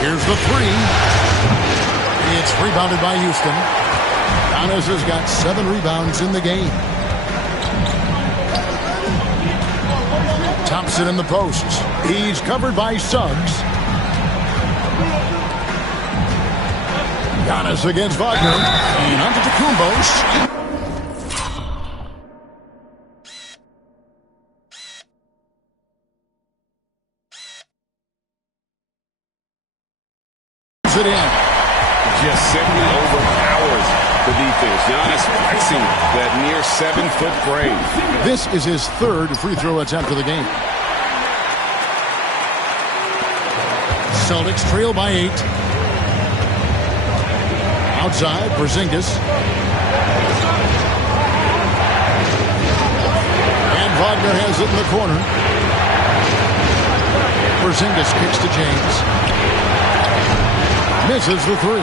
Here's the 3. It's rebounded by Houston. Giannis has got 7 rebounds in the game. Thompson in the post. He's covered by Suggs. Giannis against Wagner. And Antetokounmpo. It in. Just simply overpowers the defense. Giannis flexing that near 7-foot frame. This is his 3rd free throw attempt of the game. Celtics trail by 8. Outside, Porzingis. And Wagner has it in the corner. Porzingis kicks to James. Misses the 3.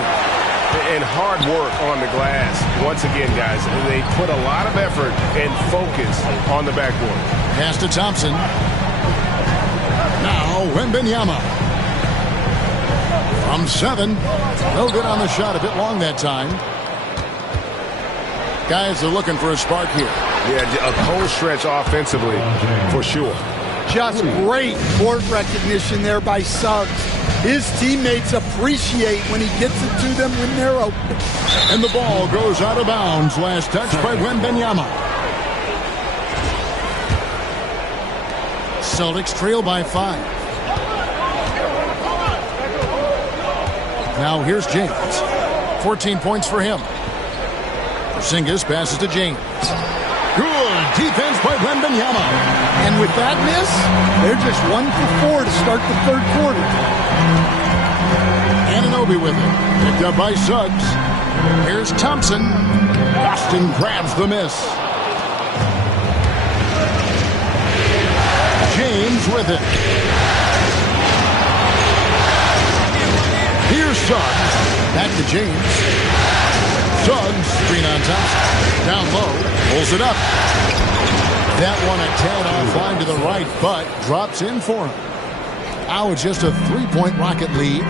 and hard work on the glass. Once again, guys, they put a lot of effort and focus on the backboard. Pass to Thompson. Now Wembanyama. From 7. No good on the shot. A bit long that time. Guys are looking for a spark here. Yeah, a cold stretch offensively, for sure. Just great court recognition there by Suggs. His teammates appreciate when he gets it to them when they're open. And the ball goes out of bounds. Last touch by Wembanyama. Celtics trail by 5. Now here's James. 14 points for him. Porzingis passes to James. Good defense by Wembanyama. And with that miss, they're just 1 for 4 to start the third quarter. Anunoby with it. Picked up by Suggs. Here's Thompson. Boston grabs the miss. James with it. Here's Suggs. Back to James. Suggs, screen on Thompson. Down low, pulls it up. That one a tad offline to the right, but drops in for him. Now it's just a 3-point Rocket lead.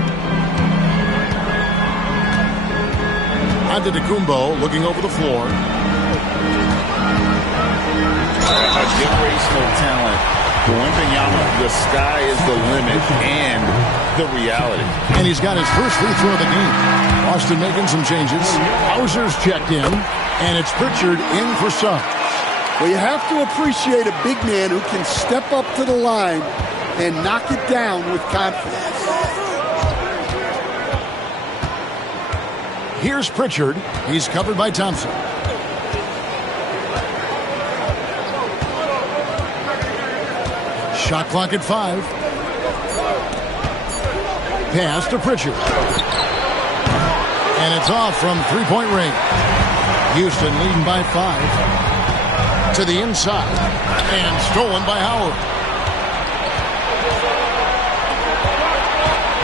Antetokounmpo looking over the floor. A generational talent. For Wembanyama, the sky is the limit and the reality. And he's got his first free throw of the game. Boston making some changes. Hauser's checked in, and it's Pritchard in for Suggs. Well, you have to appreciate a big man who can step up to the line and knock it down with confidence. Here's Pritchard. He's covered by Thompson. Shot clock at 5. Pass to Pritchard. And it's off from 3-point range. Houston leading by 5. To the inside. And stolen by Howard.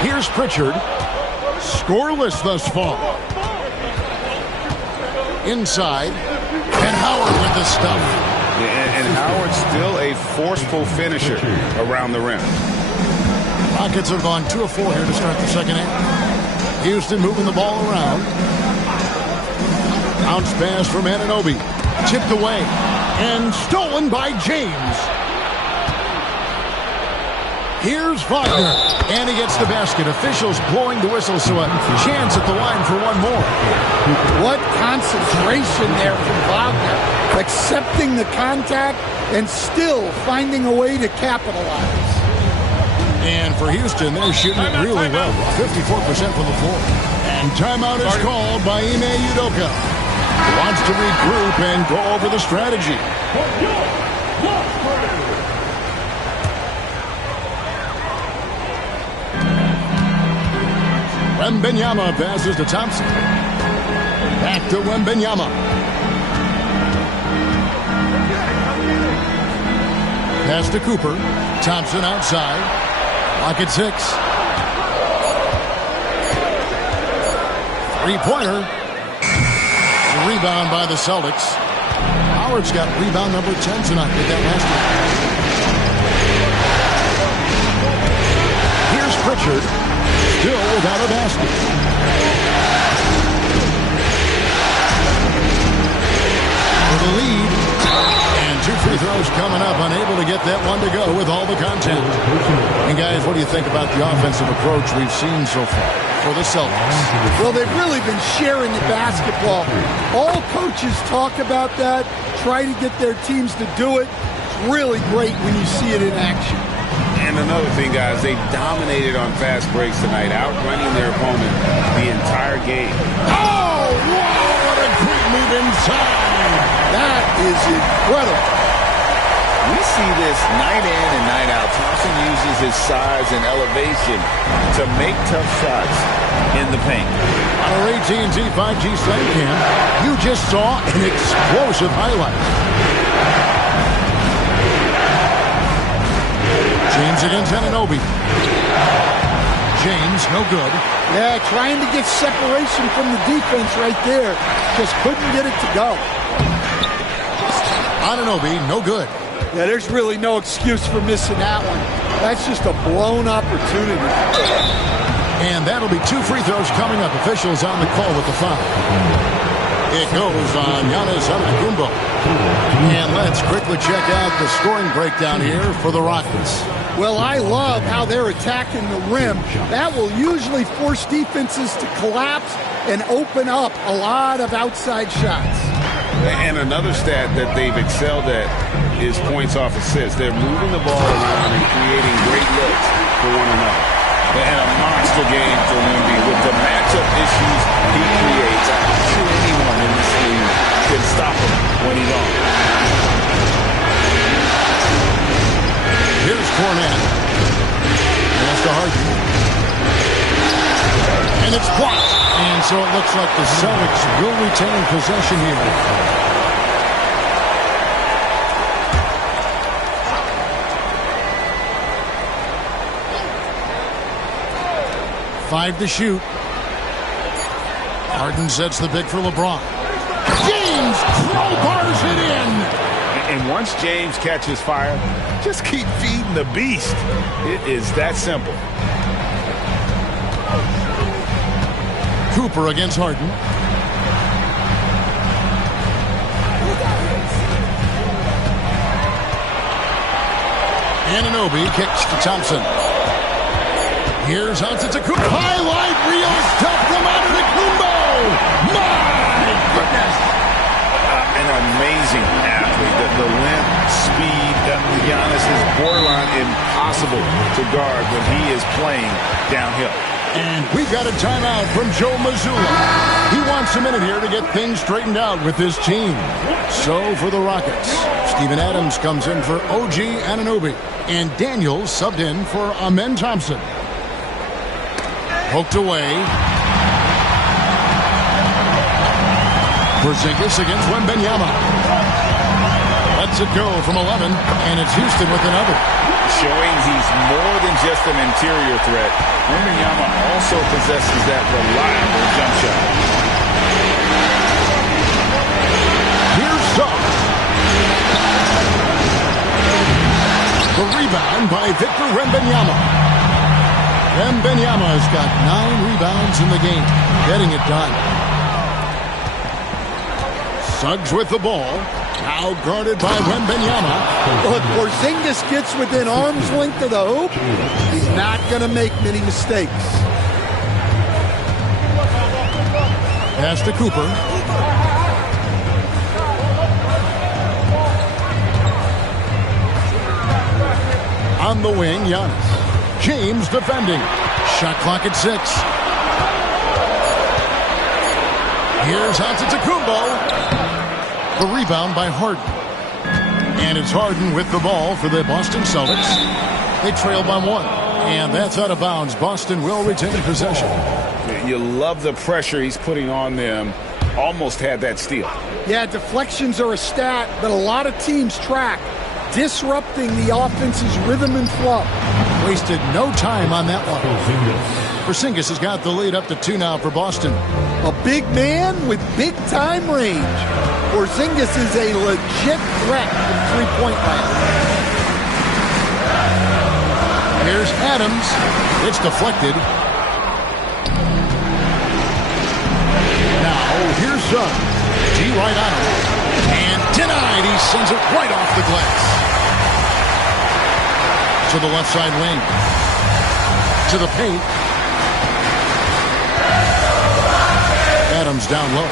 Here's Pritchard. Scoreless thus far. Inside. And Howard with the stuff. And Howard's still a forceful finisher around the rim. Rockets have gone 2 of 4 here to start the second half. Houston moving the ball around. Bounce pass from Anunoby. Tipped away. And stolen by James. Here's Wagner. And he gets the basket. Officials blowing the whistle, so a chance at the line for one more. What concentration there from Wagner. Accepting the contact and still finding a way to capitalize. And for Houston, they're shooting it really well. 54% from the floor. And timeout is called by Ime Udoka. Wants to regroup and go over the strategy. Wembanyama passes to Thompson. Back to Wembanyama. Pass to Cooper. Thompson outside. Lock at 6. 3-pointer. Rebound by the Celtics. Howard's got rebound number 10 tonight. Did that last week. Here's Pritchard. Still without a basket. For the lead. And 2 free throws coming up. Unable to get that one to go with all the content. And guys, what do you think about the offensive approach we've seen so far for the Celtics? Well, they've really been sharing the basketball. All coaches talk about that, try to get their teams to do it. It's really great when you see it in action. And another thing, guys, they dominated on fast breaks tonight, outrunning their opponent the entire game. Oh, wow, what a great move inside. That is incredible. We see this night in and night out. Thompson uses his size and elevation to make tough shots in the paint. On our AT&T 5G Slam Cam, you just saw an explosive highlight. James against Anunoby. James, no good. Yeah, trying to get separation from the defense right there. Just couldn't get it to go. Anunoby, no good. Yeah, there's really no excuse for missing that one. That's just a blown opportunity. And that'll be 2 free throws coming up. Officials on the call with the foul. It goes on Giannis Antetokounmpo. And let's quickly check out the scoring breakdown here for the Rockets. Well, I love how they're attacking the rim. That will usually force defenses to collapse and open up a lot of outside shots. And another stat that they've excelled at is points off assists. They're moving the ball around and creating great looks for one another. And a monster game for Wemby with the matchup issues he creates. I'm not sure anyone in this league can stop him when he's on. Here's Fournette. Pass to Harden. And it's blocked. And so it looks like the Celtics will retain possession here. 5 to shoot. Harden sets the pick for LeBron. James crowbars it in. And once James catches fire, just keep feeding the beast. It is that simple. Cooper against Harden. Anunoby kicks to Thompson. Here's Antetokounmpo. Highlight reel stuff from Antetokounmpo. My goodness. An amazing athlete. The length, speed. Giannis is borderline impossible to guard when he is playing downhill. And we've got a timeout from Joe Mazzulla. He wants a minute here to get things straightened out with his team. So for the Rockets, Steven Adams comes in for OG Anunoby. And Daniels subbed in for Amen Thompson. Poked away. Porzingis against Wembanyama. Lets it go from 11, and it's Houston with another. Showing he's more than just an interior threat. Wembanyama also possesses that reliable jump shot. Here's Suggs. The rebound by Victor Wembanyama. Wembanyama's got 9 rebounds in the game, getting it done. Suggs with the ball. Now guarded by Wembanyama. Look, Porzingis gets within arm's length of the hoop. He's not going to make many mistakes. Pass to Cooper. On the wing, Giannis. James defending. Shot clock at 6. Here's Antetokounmpo. The rebound by Harden. And it's Harden with the ball for the Boston Celtics. They trail by 1. And that's out of bounds. Boston will retain possession. You love the pressure he's putting on them. Almost had that steal. Yeah, deflections are a stat that a lot of teams track. Disrupting the offense's rhythm and flow. Wasted no time on that one. Porzingis has got the lead up to 2 now for Boston. A big man with big-time range. Porzingis is a legit threat from three-point land. Here's Adams. It's deflected. Now, here's Suggs. D right on him. And denied. He sends it right off the glass. To the left side wing. To the paint. Adams down low.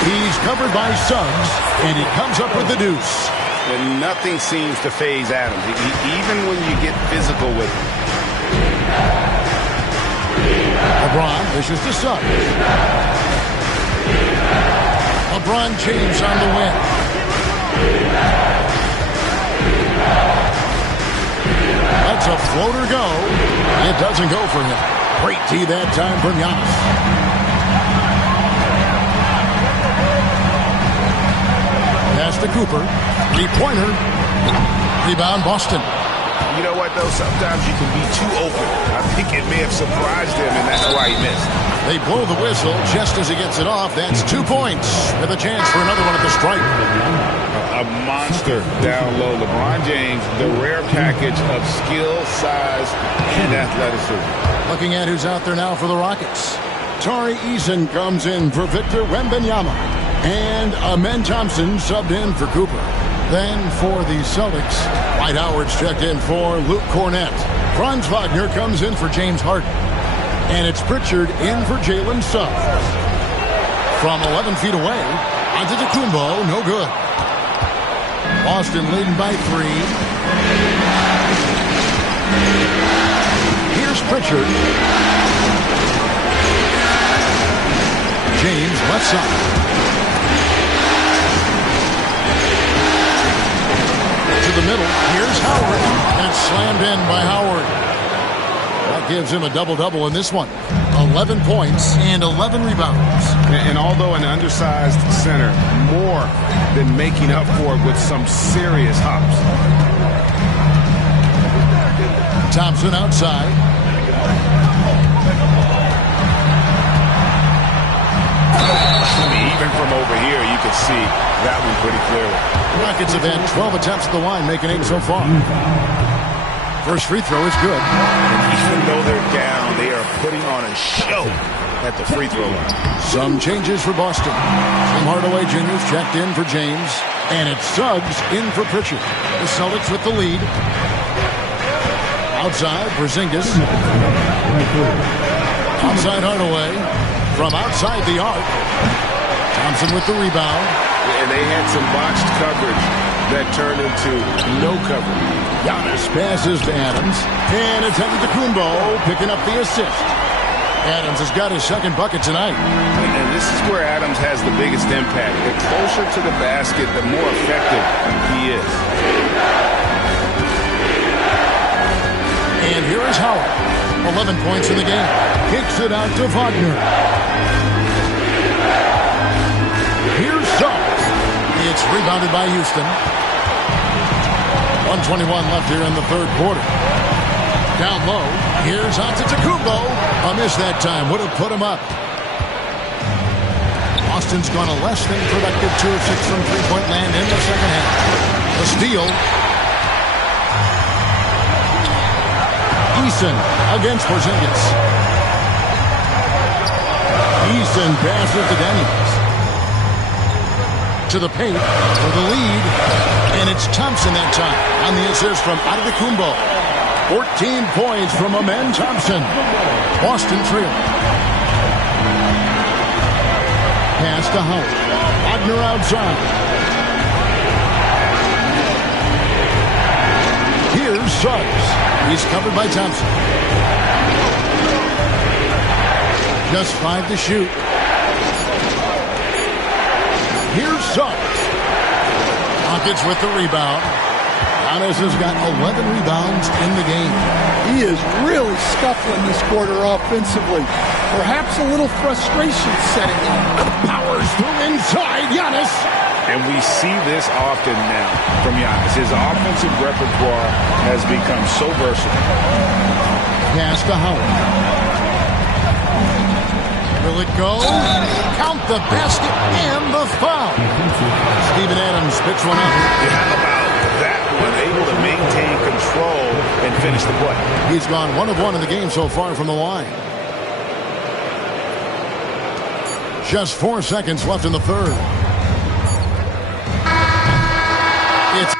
He's covered by Suggs, and he comes up with the deuce. And nothing seems to faze Adams, even when you get physical with him. LeBron dishes to Suggs. LeBron James on the win. Lets a floater go. It doesn't go for him. Great tee that time from Giannis. Pass to Cooper. 3-pointer. Rebound Boston. You know what, though? Sometimes you can be too open. I think it may have surprised him, and that's why he missed. They blow the whistle just as he gets it off. That's 2 points with a chance for another one at the stripe. A monster down low. LeBron James, the rare package of skill, size, and athleticism. Looking at who's out there now for the Rockets. Tari Eason comes in for Victor Wembanyama. And Amen Thompson subbed in for Cooper. Then for the Celtics, Dwight Howard's checked in for Luke Cornett. Franz Wagner comes in for James Harden. And it's Pritchard in for Jalen Suggs. From 11 feet away, Antetokounmpo, no good. Boston leading by 3. Here's Pritchard. James left side. To the middle. Here's Howard. And it's slammed in by Howard. That gives him a double-double in this one. 11 points and 11 rebounds. And although an undersized center, more than making up for it with some serious hops. Thompson outside. Even from over here, you can see that one pretty clearly. Rockets have had 12 attempts at the line, making 8 so far. First free throw is good. Even though they're down, they are putting on a show at the free throw line. Some changes for Boston. Tim Hardaway Jr. is checked in for James. And it's Suggs in for Pritchard. The Celtics with the lead. Outside, Porzingis. Outside Hardaway. From outside the arc. Thompson with the rebound. And they had some botched coverage that turned into no coverage. Giannis passes to Adams. And it's Antetokounmpo picking up the assist. Adams has got his second bucket tonight. And this is where Adams has the biggest impact. The closer to the basket, the more effective he is. And here is Howard. 11 points in the game. Kicks it out to Wagner. Here's Suggs. It's rebounded by Houston. 1:21 left here in the third quarter. Down low. Here's Antetokounmpo. A miss that time. Would have put him up. Boston's gone a less than productive 2 of 6 from three-point land in the second half. The steal. Eason against Porzingis. Eason passes to Daniels. To the paint for the lead. And it's Thompson that time on the assist from Antetokounmpo. 14 points from Amen Thompson. Boston trail. Pass to Howard. Wagner outside. Here's Suggs. He's covered by Thompson. Just 5 to shoot. Here's Suggs. Rockets with the rebound. Giannis has got 11 rebounds in the game. He is really scuffling this quarter offensively. Perhaps a little frustration setting in. Powers through inside. Giannis. And we see this often now from Giannis. His offensive repertoire has become so versatile. Pass to Howard. Will it go? Count the basket and the foul. Steven Adams picks one up. How about that one? Able to maintain control and finish the play. He's gone 1 of 1 in the game so far from the line. Just 4 seconds left in the third. It's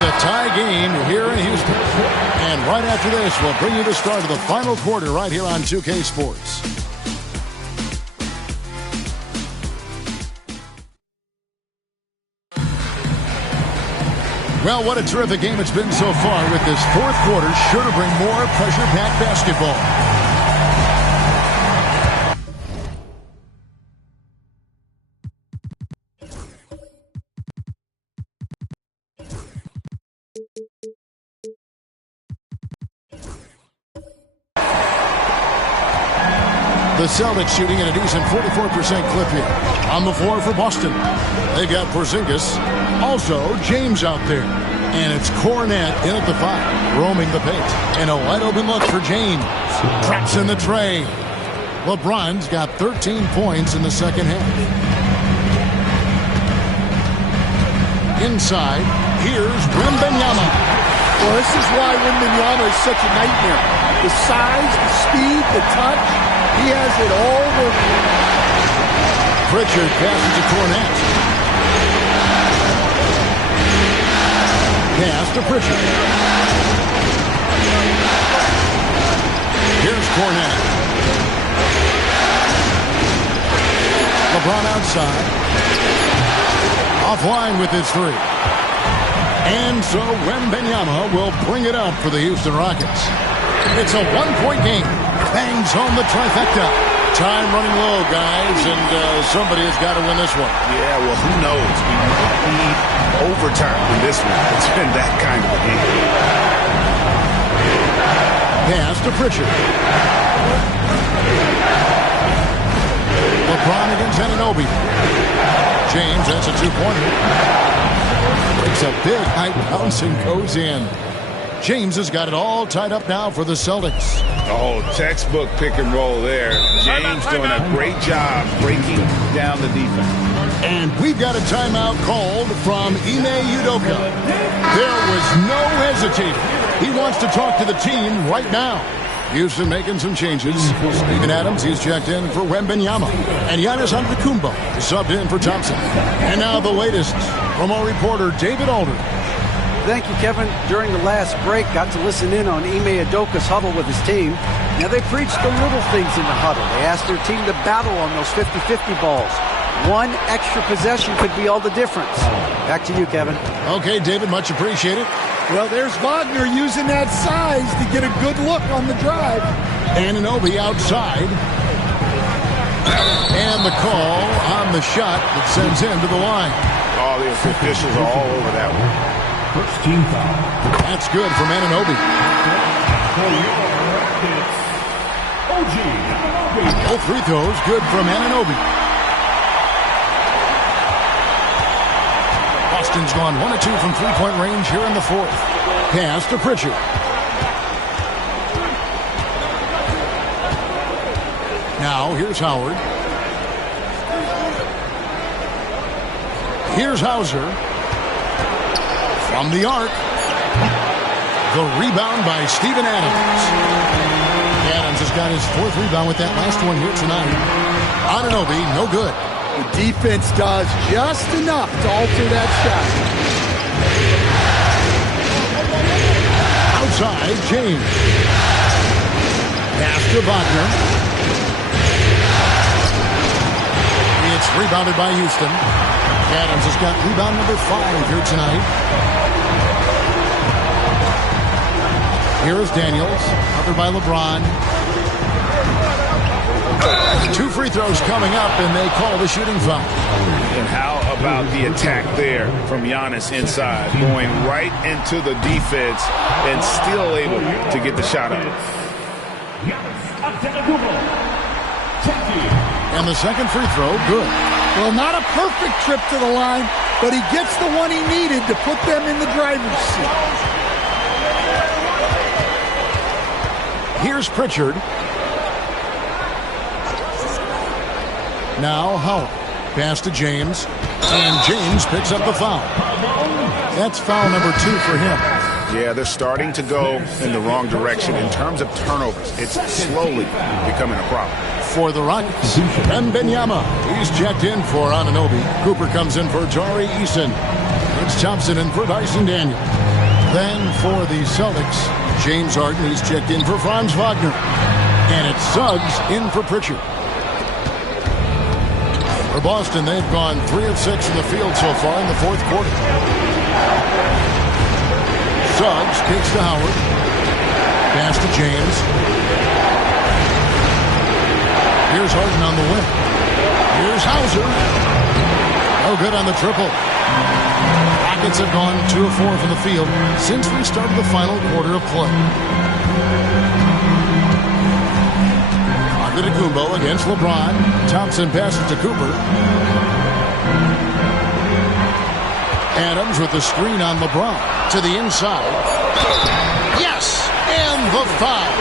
A tie game here in Houston. And right after this, we'll bring you the start of the final quarter right here on 2K Sports. Well, what a terrific game it's been so far, with this fourth quarter sure to bring more pressure-packed basketball. The Celtics shooting at a decent 44% clip here. On the floor for Boston, they've got Porzingis. Also, James out there. And it's Kornet in at the 5, roaming the paint. And a wide-open look for James. Traps in the tray. LeBron's got 13 points in the second half. Inside, here's Wembanyama. Well, this is why Wembanyama is such a nightmare. The size, the speed, the touch. He has it all working. Pritchard passes to Kornet. Pass to Pritchard. Here's Kornet. LeBron outside. Offline with his 3. And so Wembanyama will bring it up for the Houston Rockets. It's a one-point game. Bangs home the trifecta. Time running low, guys, and somebody has got to win this one. Yeah, well, who knows? We might need overtime in this one. It's been that kind of a game. Pass to Pritchard. LeBron against Anunoby. Anunoby. James, that's a two-pointer. Takes a big high bounce and goes in. James has got it all tied up now for the Celtics. Oh, textbook pick and roll there. James doing a great job breaking down the defense. And we've got a timeout called from Ime Udoka. There was no hesitating. He wants to talk to the team right now. Houston making some changes. Steven Adams, he's checked in for Wembanyama. And Giannis Antetokounmpo is subbed in for Thompson. And now the latest from our reporter, David Alder. Thank you, Kevin. During the last break, got to listen in on Ime Udoka's huddle with his team. Now, they preached the little things in the huddle. They asked their team to battle on those 50-50 balls. One extra possession could be all the difference. Back to you, Kevin. Okay, David, much appreciated. Well, there's Wagner using that size to get a good look on the drive. Anunoby outside. And the call on the shot that sends him to the line. Oh, the officials are all over that one. First team foul. That's good from Anunoby. OG Anunoby. Both free throws good from Anunoby. Boston's gone 1 of 2 from three-point range here in the fourth. Pass to Pritchard. Now here's Howard. Here's Hauser. From the arc. The rebound by Steven Adams. Adams has got his fourth rebound with that last one here tonight. Anunoby, no good. The defense does just enough to alter that shot. Outside, James. Pass to Wagner. It's rebounded by Houston. Adams has got rebound number 5 here tonight. Here is Daniels, covered by LeBron. 2 free throws coming up, and they call the shooting foul. And how about the attack there from Giannis inside, going right into the defense and still able to get the shot up. And the second free throw, good. Well, not a perfect trip to the line, but he gets the one he needed to put them in the driver's seat. Here's Pritchard. Now Howard. Pass to James. And James picks up the foul. That's foul number 2 for him. Yeah, they're starting to go in the wrong direction in terms of turnovers. It's slowly becoming a problem. For the Rockets, Wembanyama. He's checked in for Anunoby. Cooper comes in for Tari Eason. It's Thompson in for Dyson Daniel. Then for the Celtics, James Harden. He's checked in for Franz Wagner. And it's Suggs in for Pritchard. For Boston, they've gone 3 of 6 in the field so far in the fourth quarter. Suggs kicks to Howard. Pass to James. Here's Harden on the wing. Here's Hauser. No good on the triple. Rockets have gone 2 of 4 from the field since we started the final quarter of play. Antetokounmpo against LeBron. Thompson passes to Cooper. Adams with the screen on LeBron. To the inside. Yes! And the foul.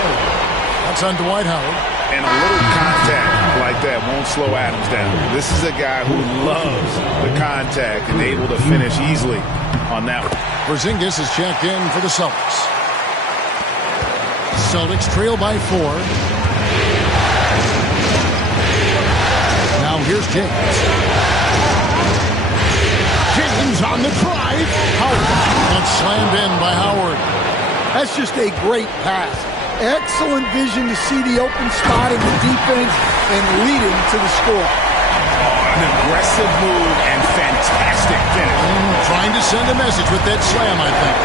That's on Dwight Howard. And a little contact like that won't slow Adams down. This is a guy who loves the contact and able to finish easily on that one. Porzingis is checked in for the Celtics. Celtics trail by 4. Now here's James. James on the drive. Howard. That's slammed in by Howard. That's just a great pass. Excellent vision to see the open spot in the defense and lead him to the score. An aggressive move and fantastic finish. Trying to send a message with that slam, I think.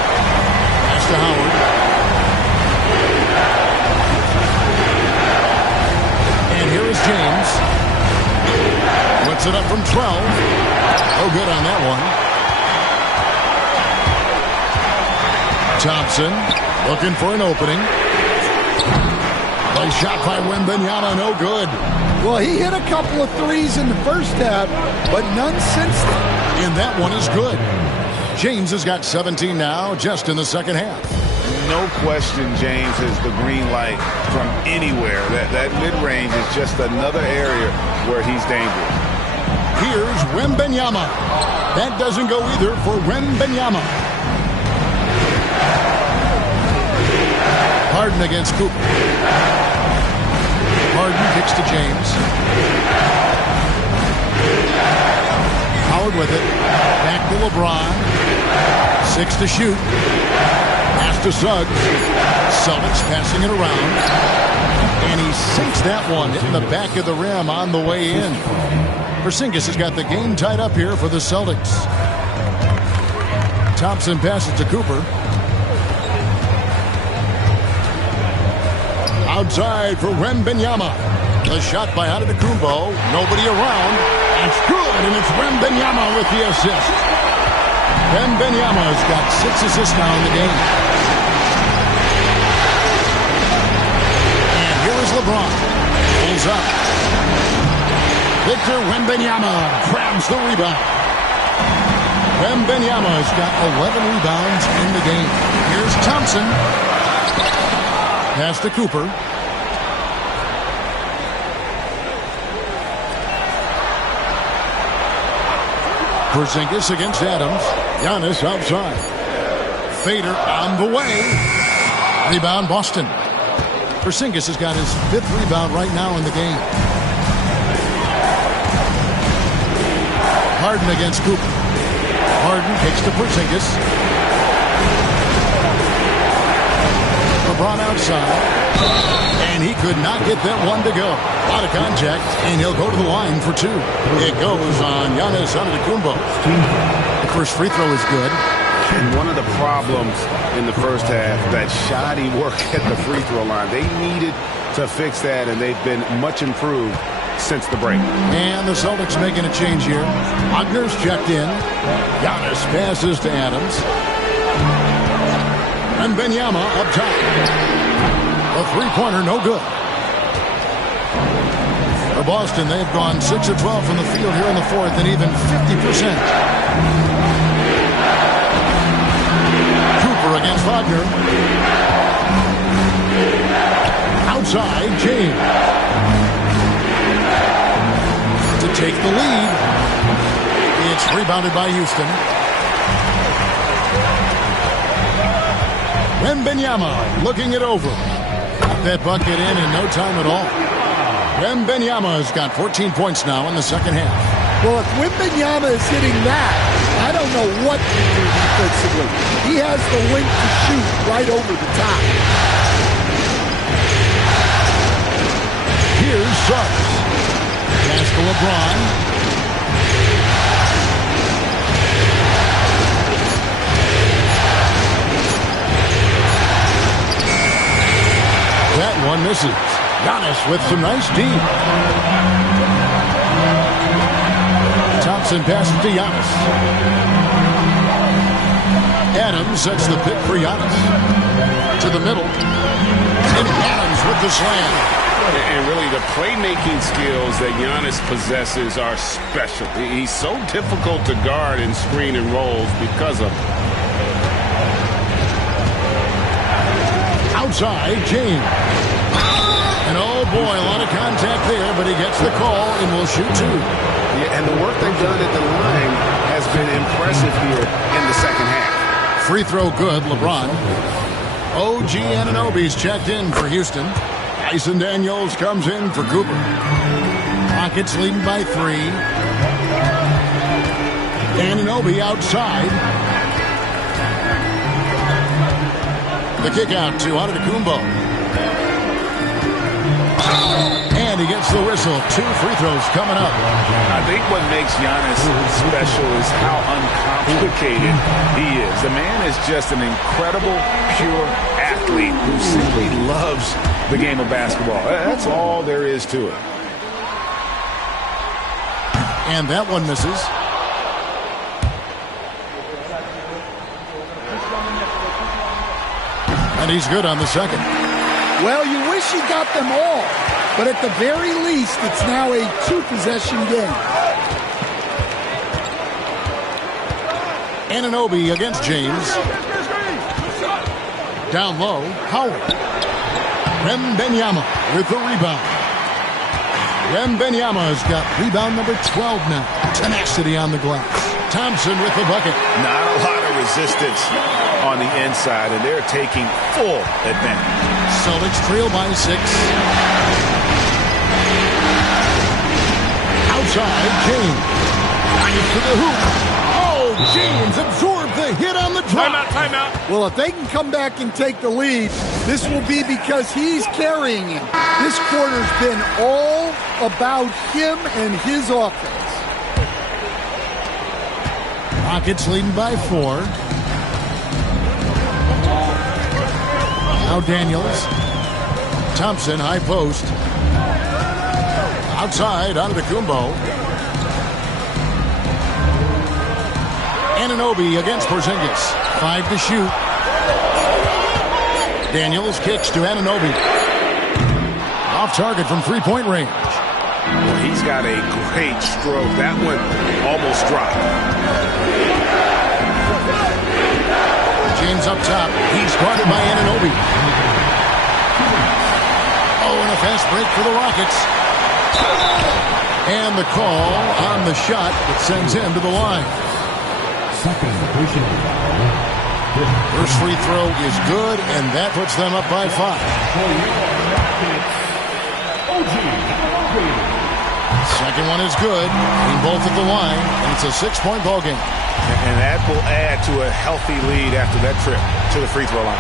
Pass to Howard. And here is James. Puts it up from 12. Oh, good on that one. Thompson looking for an opening. Nice shot by Wembanyama, no good. Well, he hit a couple of threes in the first half, but none since then. And that one is good. James has got 17 now, just in the second half. No question James has the green light from anywhere. That mid-range is just another area where he's dangerous. Here's Wembanyama. That doesn't go either for Wembanyama. Harden against Cooper. Harden kicks to James. Howard with it. Back to LeBron. 6 to shoot. Pass to Suggs. Celtics passing it around. And he sinks that one, hitting the back of the rim on the way in. Porzingis has got the game tied up here for the Celtics. Thompson passes to Cooper. Outside for Wembanyama. The shot by Antetokounmpo. Nobody around. It's good, and it's Wembanyama with the assist. Wembanyama's got 6 assists now in the game. And here is LeBron. Pulls up. Victor Wembanyama grabs the rebound. Wembanyama's got 11 rebounds in the game. Here's Thompson. Pass to Cooper. Porzingis against Adams. Giannis outside. Fader on the way. Rebound Boston. Porzingis has got his 5th rebound right now in the game. Harden against Cooper. Harden kicks to Porzingis. LeBron outside. And he could not get that one to go. A lot of contact, and he'll go to the line for 2. It goes on Giannis Antetokounmpo. The first free throw is good. And one of the problems in the first half, that shoddy work at the free throw line. They needed to fix that, and they've been much improved since the break. And the Celtics making a change here. Wagner's checked in. Giannis passes to Adams. And Wembanyama up top. A three-pointer, no good. For Boston, they've gone 6 of 12 from the field here in the fourth, and even 50%. Cooper against Wagner. Outside, James. To take the lead. It's rebounded by Houston. Wembanyama looking it over. Got that bucket in no time at all. Wembanyama has got 14 points now in the second half. Well, if Wembanyama is hitting that, I don't know what to do defensively. He has the length to shoot right over the top. Here's Suggs. Pass to LeBron. That one misses. Giannis with some nice D. Thompson passes to Giannis. Adams sets the pick for Giannis. To the middle. And Adams with the slam. And really, the playmaking skills that Giannis possesses are special. He's so difficult to guard in screen and rolls because of it. Outside, James. And oh boy, a lot of contact there, but he gets the call and will shoot 2. Yeah, and the work they've done at the line has been impressive here in the second half. Free throw good, LeBron. OG Anunoby's checked in for Houston. Dyson Daniels comes in for Cooper. Rockets leading by 3. Anunoby outside. The kick out to Antetokounmpo. And he gets the whistle. 2 free throws coming up. I think what makes Giannis special is how uncomplicated he is. The man is just an incredible, pure athlete who simply loves the game of basketball. That's all there is to it. And that one misses. And he's good on the second. Well, you wish he got them all, but at the very least, it's now a two-possession game. Anunoby against James. Down low, Howard. Wembanyama with the rebound. Wembanyama has got rebound number 12 now. Tenacity on the glass. Thompson with the bucket. Not a lot of resistance on the inside, and they're taking full advantage. Celtics trail by 6. Outside, James. Drives to the hoop. Oh, James absorbed the hit on the drop. Timeout. Well, if they can come back and take the lead, this will be because he's carrying him. This quarter's been all about him and his offense. Rockets leading by 4. Now Daniels. Thompson, high post. Outside, Antetokounmpo. Anunoby against Porzingis. 5 to shoot. Daniels kicks to Anunoby. Off target from three-point range. Well, he's got a great stroke. That one almost dropped. James up top. He's guarded by Anunoby. Oh, and a fast break for the Rockets. And the call on the shot that sends him to the line. Second personal foul. First free throw is good, and that puts them up by 5. Second one is good. Being both at the line, and it's a 6-point ball game. And that will add to a healthy lead after that trip to the free throw line.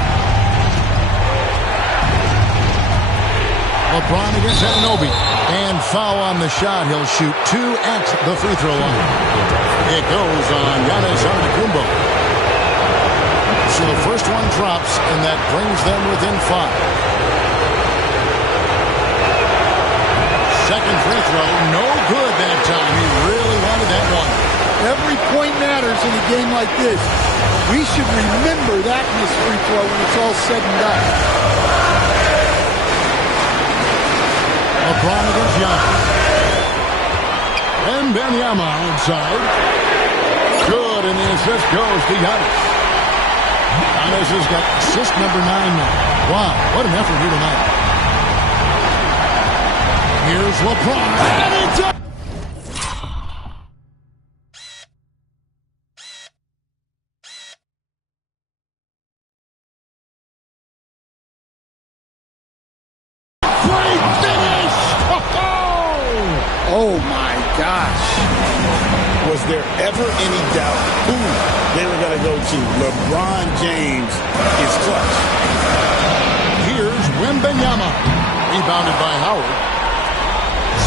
LeBron against Anunoby. And foul on the shot. He'll shoot 2 at the free throw line. It goes on Giannis Antetokounmpo. So the first one drops, and that brings them within 5. Second free throw, no good that time. He really wanted that one. Every point matters in a game like this. We should remember that missed free throw when it's all said and done. LeBron against Giannis. Wembanyama outside. Good, and the assist goes to Giannis. Giannis has got assist number 9 now. Wow, what an effort here tonight. Here's LeBron, and it's up. Great finish! Oh, my gosh. Was there ever any doubt who they were going to go to? LeBron James is clutch. Here's Wembanyama. Rebounded by Howard.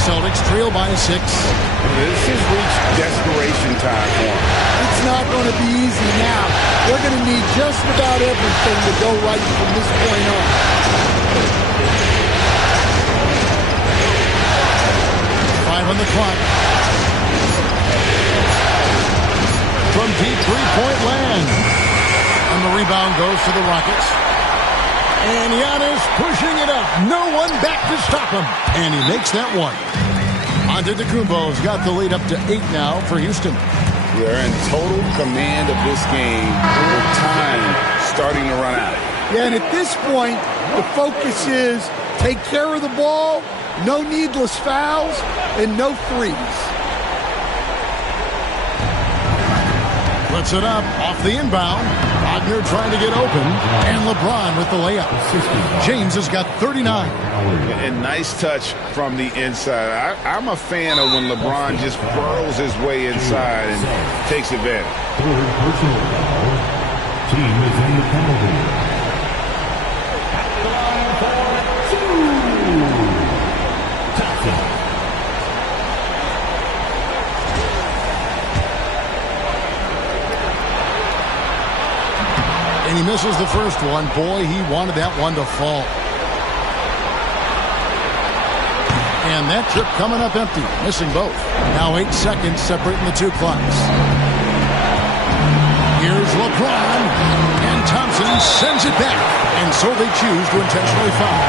Celtics trail by 6. This has reached desperation time for them. It's not going to be easy now. They're going to need just about everything to go right from this point on. Five on the clock. From deep three-point land. And the rebound goes to the Rockets. And Giannis pushing it up. No one back to stop him. And he makes that one. Antetokounmpo's got the lead up to 8 now for Houston. They're in total command of this game with time starting to run out. Yeah, and at this point, the focus is take care of the ball, no needless fouls, and no threes. Puts it up off the inbound. Wagner trying to get open. And LeBron with the layup. James has got 39. And nice touch from the inside. I'm a fan of when LeBron just burrows his way inside and takes advantage. Third personal foul. Team is in the penalty. At the line for 2. Thompson. And he misses the first one. Boy, he wanted that one to fall. And that trip coming up empty. Missing both. Now 8 seconds separating the 2 clocks. Here's LeBron. And Thompson sends it back, and so they choose to intentionally foul.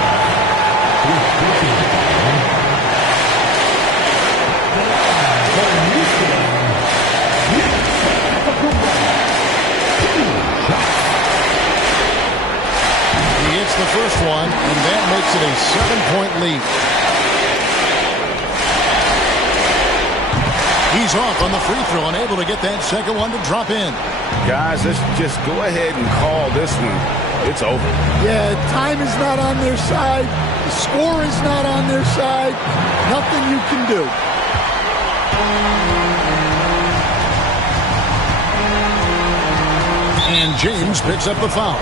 He hits the first one, and that makes it a 7-point lead. He's off on the free throw and able to get that second one to drop in. Guys, let's just go ahead and call this one. It's over. Yeah, time is not on their side. The score is not on their side. Nothing you can do. And James picks up the foul.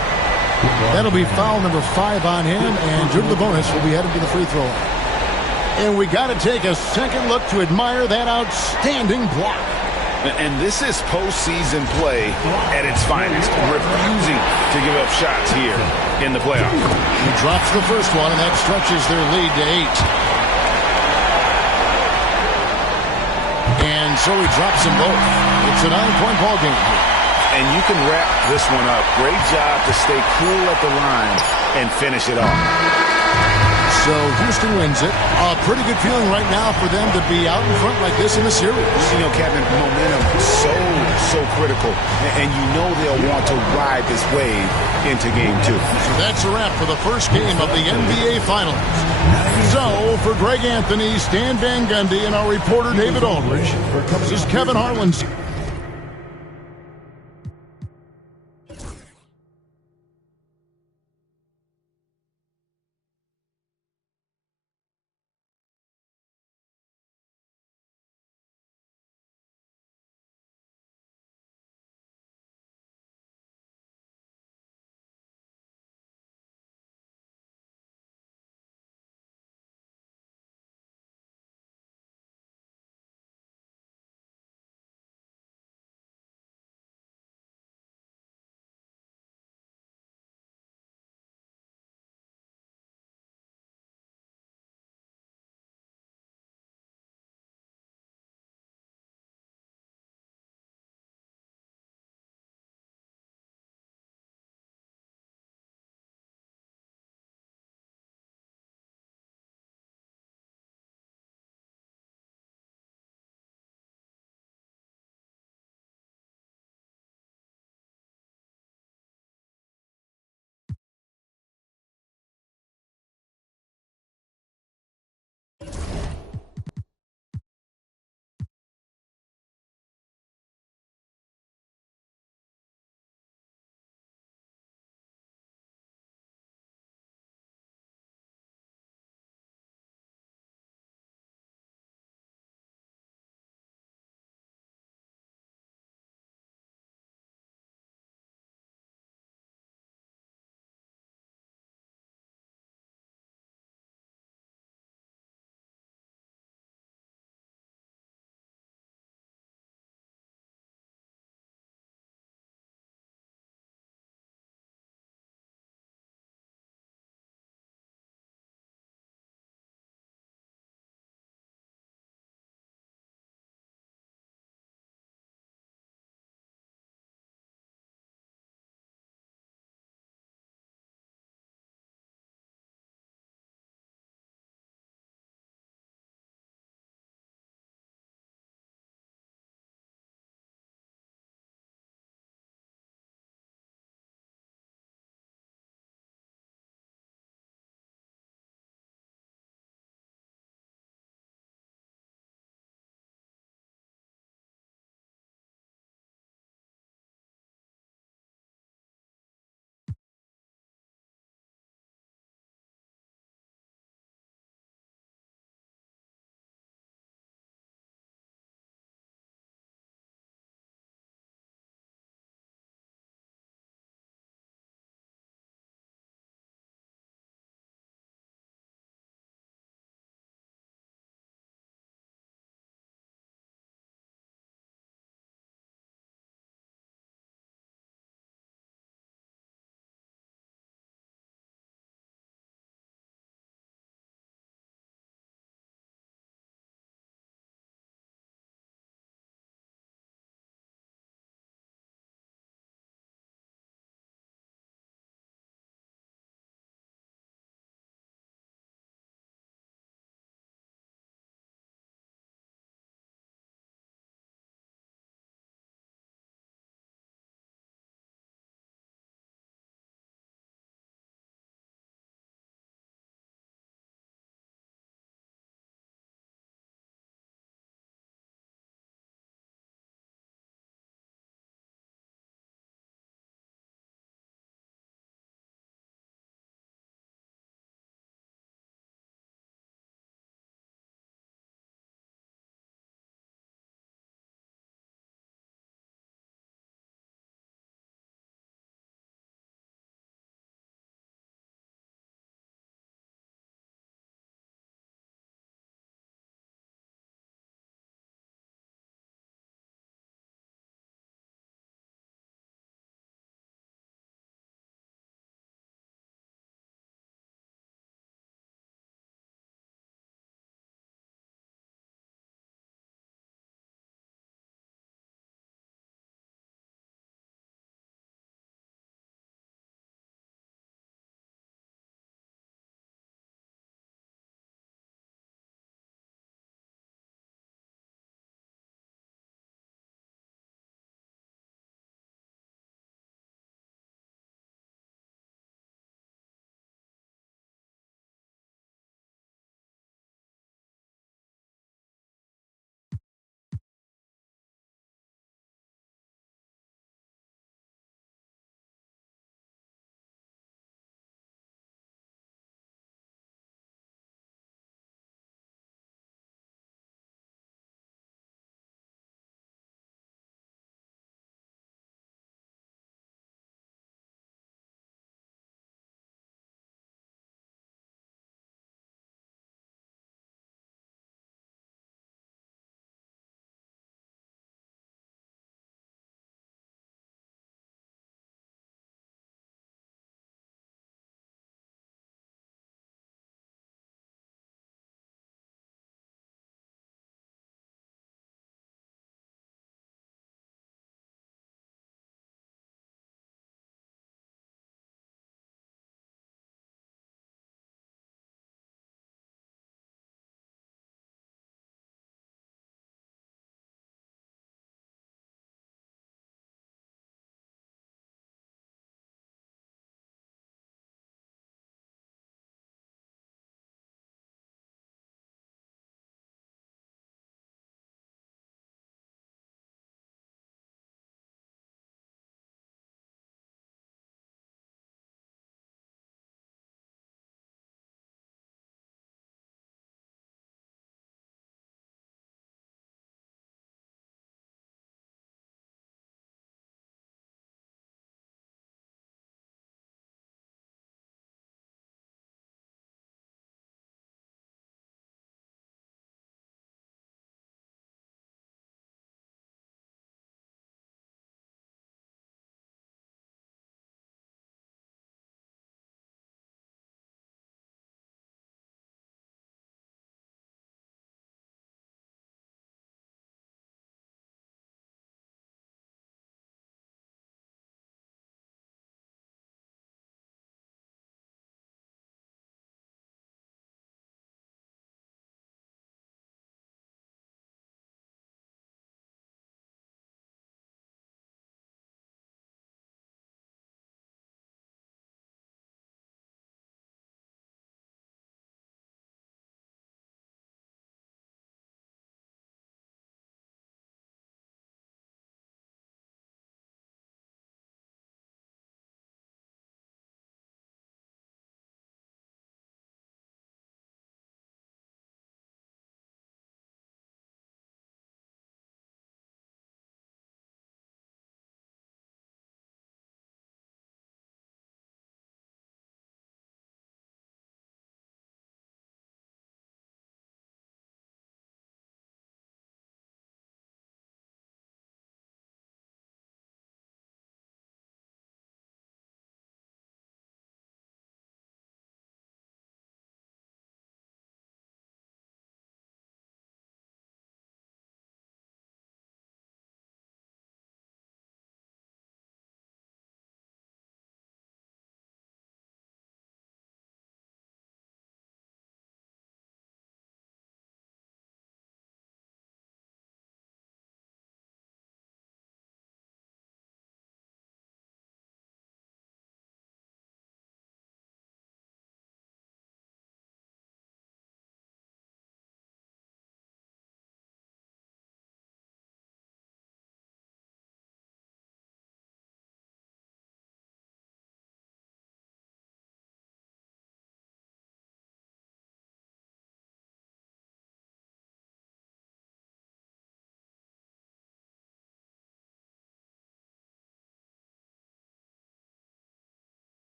That'll be foul number 5 on him, and due to the bonus, will be headed to the free throw line. And we got to take a second look to admire that outstanding block. And this is postseason play at its finest, refusing to give up shots here in the playoffs. He drops the first one, and that stretches their lead to 8. And so he drops them both. It's a 9-point ball game here. And you can wrap this one up. Great job to stay cool at the line and finish it off. So Houston wins it. A pretty good feeling right now for them to be out in front like this in the series. You know, Kevin, momentum so critical. And you know they'll want to ride this wave into Game 2. So that's a wrap for the first game of the NBA Finals. So for Greg Anthony, Stan Van Gundy, and our reporter David Aldridge, this is Kevin Harlan.